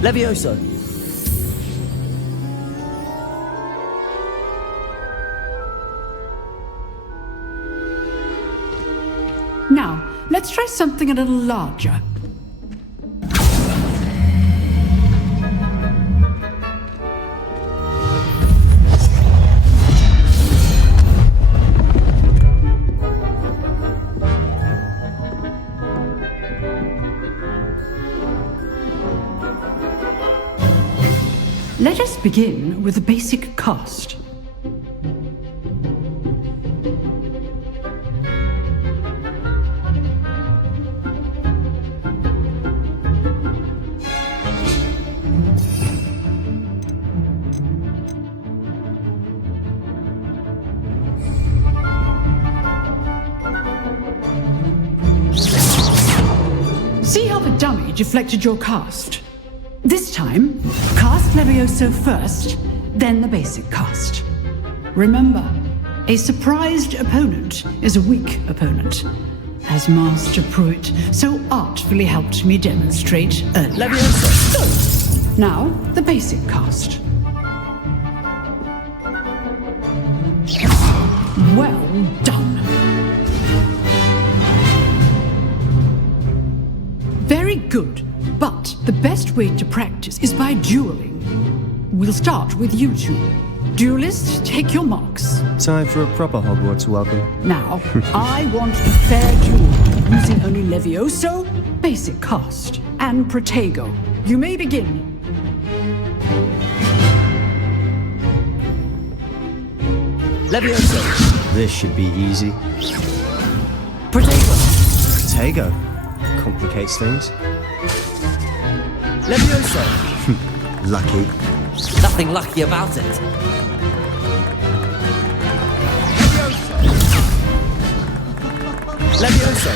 Levioso! Now, let's try something a little larger. Let us begin with the basic cast. See how the dummy deflected your cast? This time, cast Levioso first, then the basic cast. Remember, a surprised opponent is a weak opponent, as Master Pruitt so artfully helped me demonstrate earlier. Levioso! Now, the basic cast. Well done. Very good. the best way to practice is by dueling. We'll start with you two. Duelists, take your marks. Time for a proper Hogwarts welcome. Now, I want a fair duel, using only Levioso, basic cast, and Protego. You may begin. Levioso. This should be easy. Protego. Protego. Complicates things. Levioso. Lucky. Nothing lucky about it. Levioso.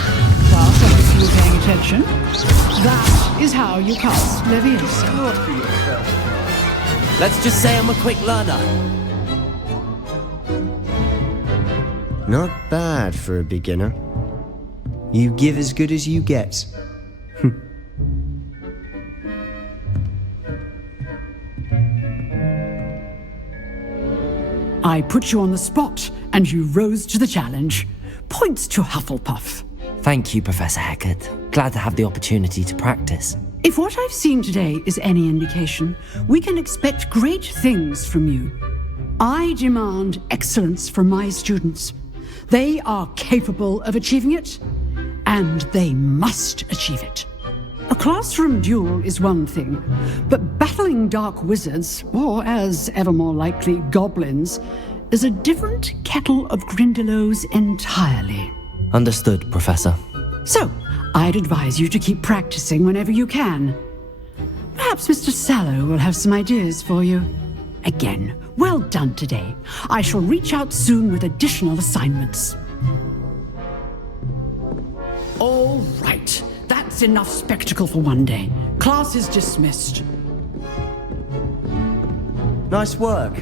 Class, obviously you're paying attention. That is how you cast Levioso. Let's just say I'm a quick learner. Not bad for a beginner. You give as good as you get. I put you on the spot, and you rose to the challenge. Points to Hufflepuff. Thank you, Professor Hecat. Glad to have the opportunity to practice. If what I've seen today is any indication, we can expect great things from you. I demand excellence from my students. They are capable of achieving it, and they must achieve it. A classroom duel is one thing, but battling dark wizards, or as ever more likely, goblins, is a different kettle of Grindylows entirely. Understood, Professor. So, I'd advise you to keep practicing whenever you can. Perhaps Mr. Sallow will have some ideas for you. Again, well done today. I shall reach out soon with additional assignments. All right. That's enough spectacle for one day. Class is dismissed. Nice work.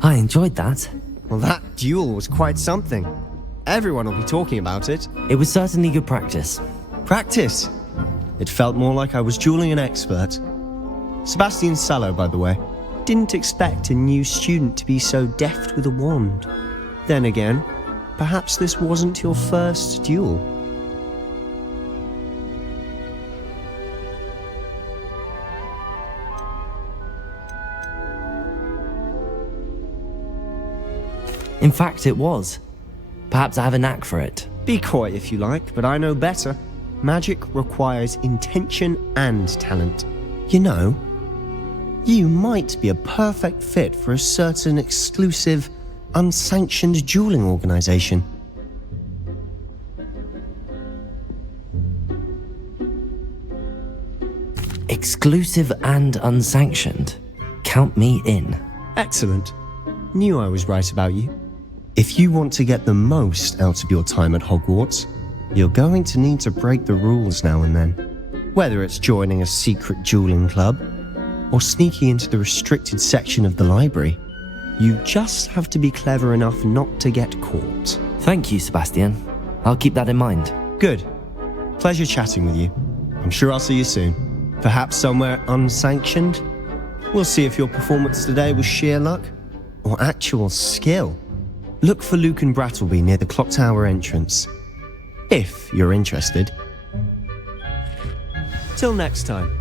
I enjoyed that. Well, that duel was quite something. Everyone will be talking about it. It was certainly good practice. Practice? It felt more like I was dueling an expert. Sebastian Sallow, by the way. Didn't expect a new student to be so deft with a wand. Then again, perhaps this wasn't your first duel. In fact, it was. Perhaps I have a knack for it. Be coy if you like, but I know better. Magic requires intention and talent. You know, you might be a perfect fit for a certain exclusive, unsanctioned dueling organization. Exclusive and unsanctioned. Count me in. Excellent. Knew I was right about you. If you want to get the most out of your time at Hogwarts, you're going to need to break the rules now and then. Whether it's joining a secret dueling club, or sneaking into the restricted section of the library, you just have to be clever enough not to get caught. Thank you, Sebastian. I'll keep that in mind. Good. Pleasure chatting with you. I'm sure I'll see you soon. Perhaps somewhere unsanctioned? We'll see if your performance today was sheer luck or actual skill. Look for Luke and Brattleby near the clock tower entrance, if you're interested. Till next time.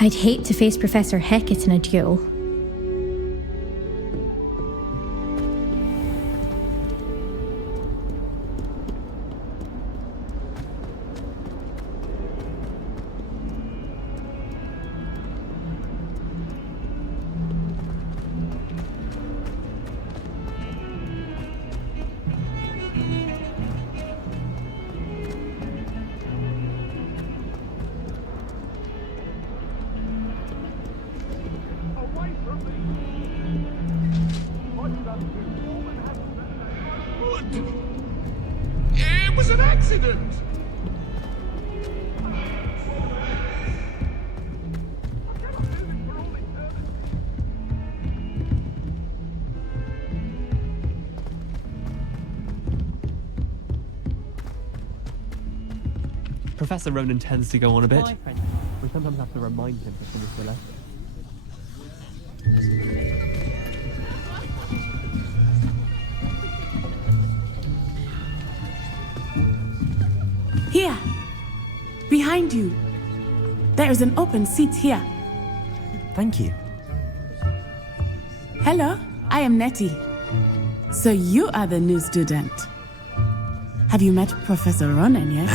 I'd hate to face Professor Hecat in a duel. It was an accident! Professor Ronan tends to go on a bit. We sometimes have to remind him to finish the lesson. Here! Behind you! There is an open seat here. Thank you. Hello, I am Nettie. So you are the new student. Have you met Professor Ronan yet?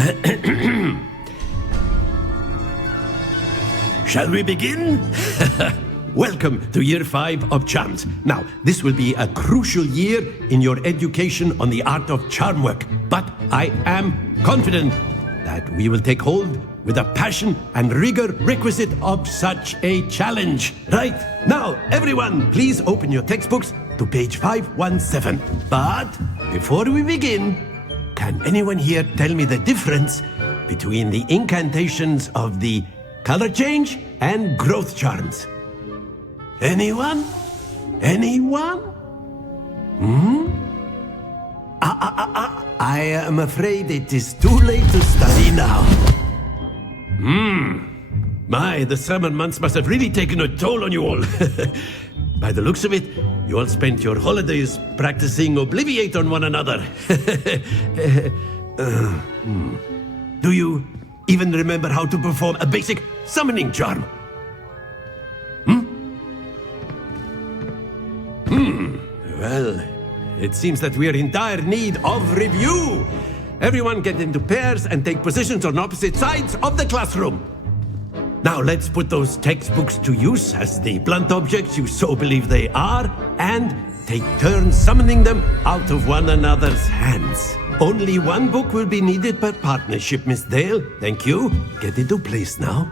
Shall we begin? Welcome to Year 5 of Charms. Now, this will be a crucial year in your education on the art of charm work, but I am confident that we will take hold with the passion and rigor requisite of such a challenge. Right, now, everyone, please open your textbooks to page 517. But before we begin, can anyone here tell me the difference between the incantations of the color change and growth charms? Anyone? Anyone? I am afraid it is too late to study now. My, the summer months must have really taken a toll on you all. By the looks of it, you all spent your holidays practicing Obliviate on one another. Do you even remember how to perform a basic summoning charm? Well, it seems that we are in dire need of review. Everyone get into pairs and take positions on opposite sides of the classroom. Now let's put those textbooks to use as the blunt objects you so believe they are, and take turns summoning them out of one another's hands. Only one book will be needed per partnership, Miss Dale. Thank you. Get into place now.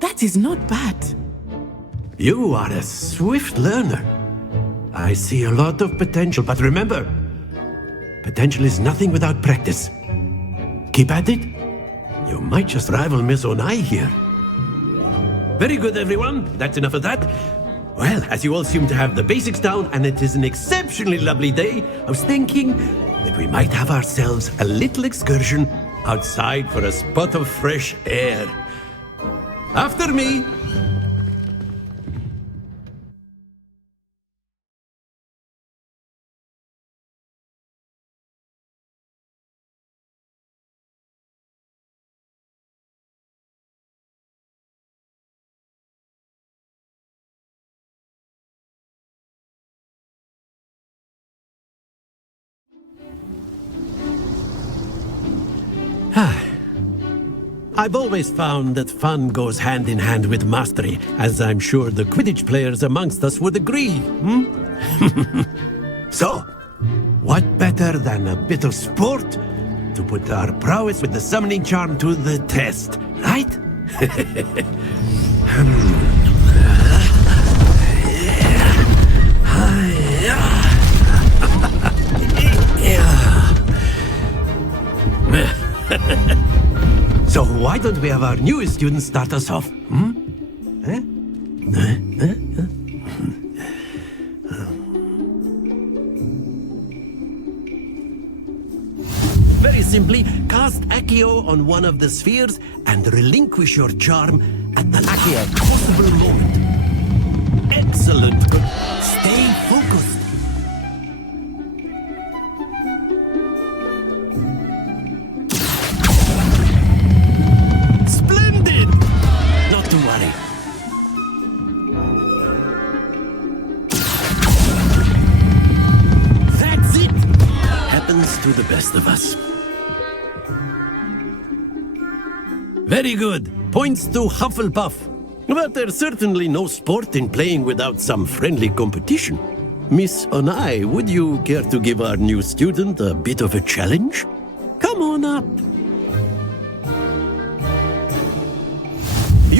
That is not bad. You are a swift learner. I see a lot of potential, but remember, potential is nothing without practice. Keep at it. You might just rival Miss Onai here. Very good, everyone. That's enough of that. Well, as you all seem to have the basics down, and it is an exceptionally lovely day, I was thinking that we might have ourselves a little excursion outside for a spot of fresh air. After me! I've always found that fun goes hand in hand with mastery, as I'm sure the Quidditch players amongst us would agree, So, what better than a bit of sport to put our prowess with the summoning charm to the test, right? So why don't we have our newest student start us off? Very simply, cast Accio on one of the spheres and relinquish your charm at the last possible moment. Excellent. Stay focused. To the best of us. Very good. Points to Hufflepuff. But there's certainly no sport in playing without some friendly competition. Miss Onai, would you care to give our new student a bit of a challenge? Come on up.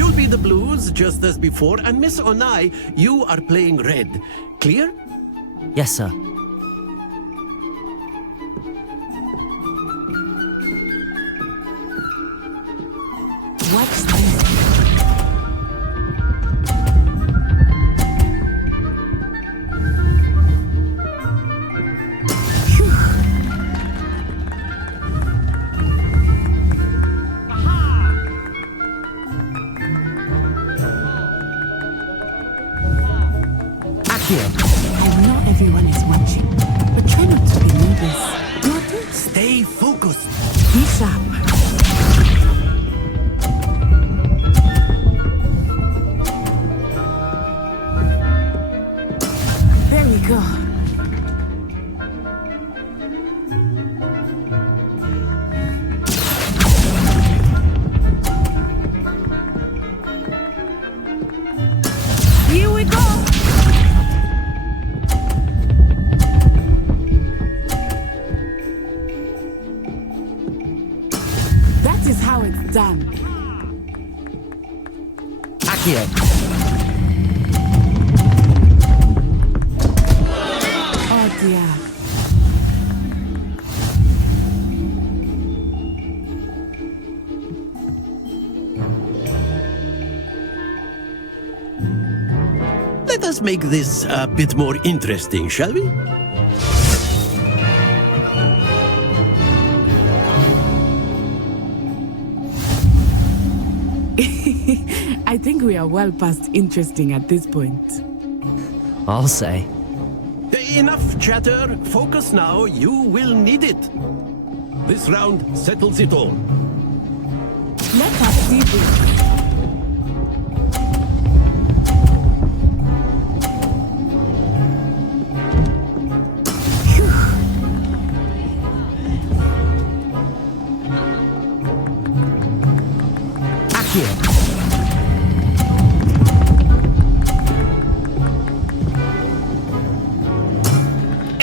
You'll be the blues, just as before, and Miss Onai, you are playing red. Clear? Yes, sir. What's this? I know everyone is watching, but try not to be nervous. You're good. Stay focused. Be sharp. There we go. Here we go. That is how it's done. Accio. Oh dear. Let us make this a bit more interesting, shall we? I think we are well past interesting at this point. I'll say. Enough chatter. Focus now. You will need it. This round settles it all. Let us see this.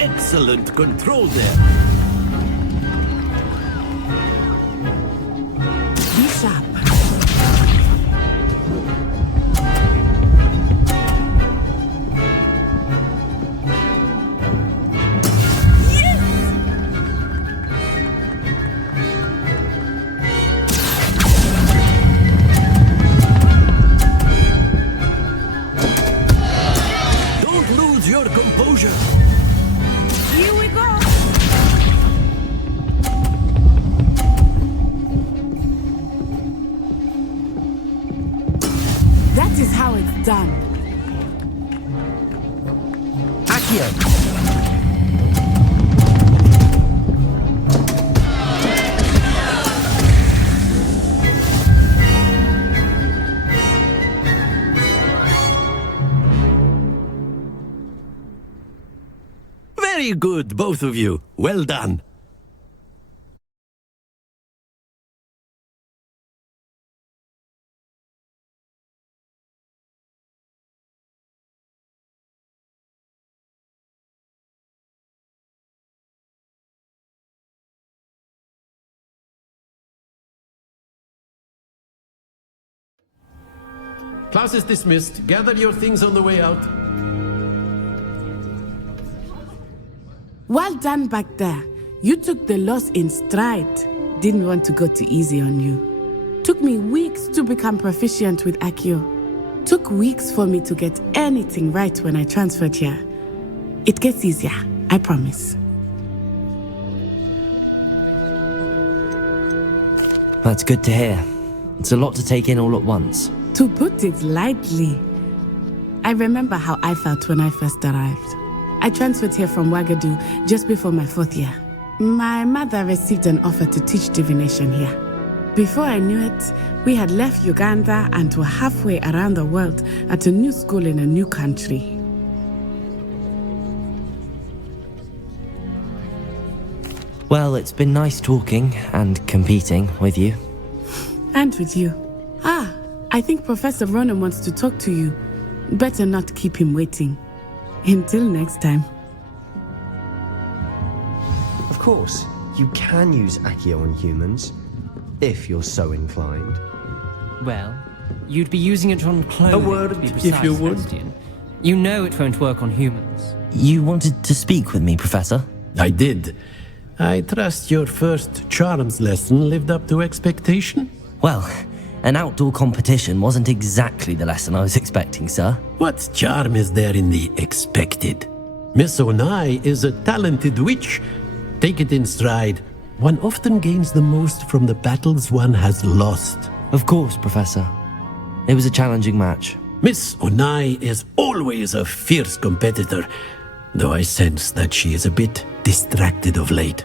Excellent control there. Be sharp. Don't lose your composure. Here we go. That is how it's done. Accio. Very good, both of you. Well done. Class is dismissed. Gather your things on the way out. Well done back there. You took the loss in stride. Didn't want to go too easy on you. Took me weeks to become proficient with Accio. Took weeks for me to get anything right when I transferred here. It gets easier, I promise. That's good to hear. It's a lot to take in all at once. To put it lightly, I remember how I felt when I first arrived. I transferred here from Ouagadougou just before my 4th year. My mother received an offer to teach divination here. Before I knew it, we had left Uganda and were halfway around the world at a new school in a new country. Well, it's been nice talking and competing with you. And with you. I think Professor Ronan wants to talk to you. Better not keep him waiting. Until next time. Of course, you can use Accio on humans, if you're so inclined. Well, You'd be using it on clothing. A word, to be if precise, you would. Sebastian. You know it won't work on humans. You wanted to speak with me, Professor? I did. I trust your first charms lesson lived up to expectation? Well, an outdoor competition wasn't exactly the lesson I was expecting, sir. What charm is there in the expected? Miss Onai is a talented witch. Take it in stride. One often gains the most from the battles one has lost. Of course, Professor. It was a challenging match. Miss Onai is always a fierce competitor, though I sense that she is a bit distracted of late.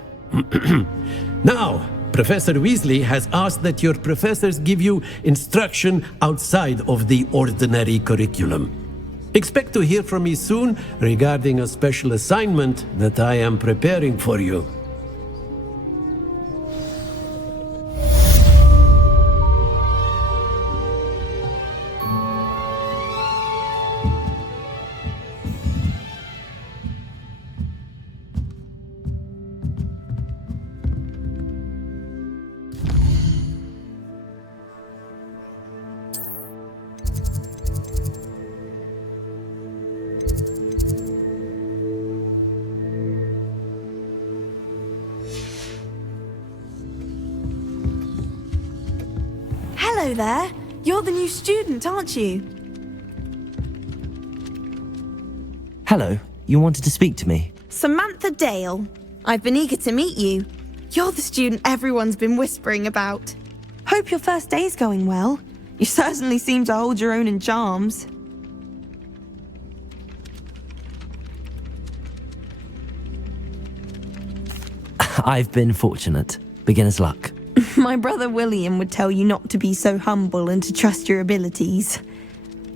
Now, Professor Weasley has asked that your professors give you instruction outside of the ordinary curriculum. Expect to hear from me soon regarding a special assignment that I am preparing for you. Hello there. You're the new student, aren't you? Hello, you wanted to speak to me? Samantha Dale. I've been eager to meet you. You're the student everyone's been whispering about. Hope your first day's going well. You certainly seem to hold your own in charms. I've been fortunate. Beginner's luck. My brother William would tell you not to be so humble and to trust your abilities.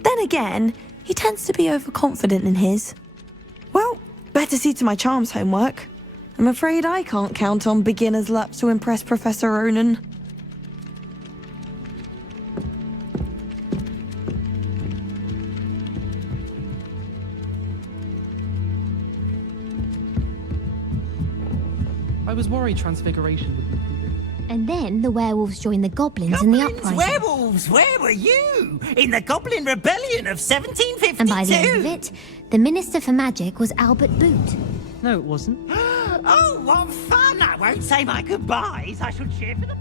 Then again, he tends to be overconfident in his. Well, better see to my charms homework. I'm afraid I can't count on beginner's luck to impress Professor Ronan. I was worried transfiguration would be included. And then the werewolves joined the goblins in the uprising. Werewolves, where were you? In the Goblin Rebellion of 1752? And by the end of it, the Minister for Magic was Albert Boot. No, it wasn't. Oh, what fun! I won't say my goodbyes. I shall cheer for the...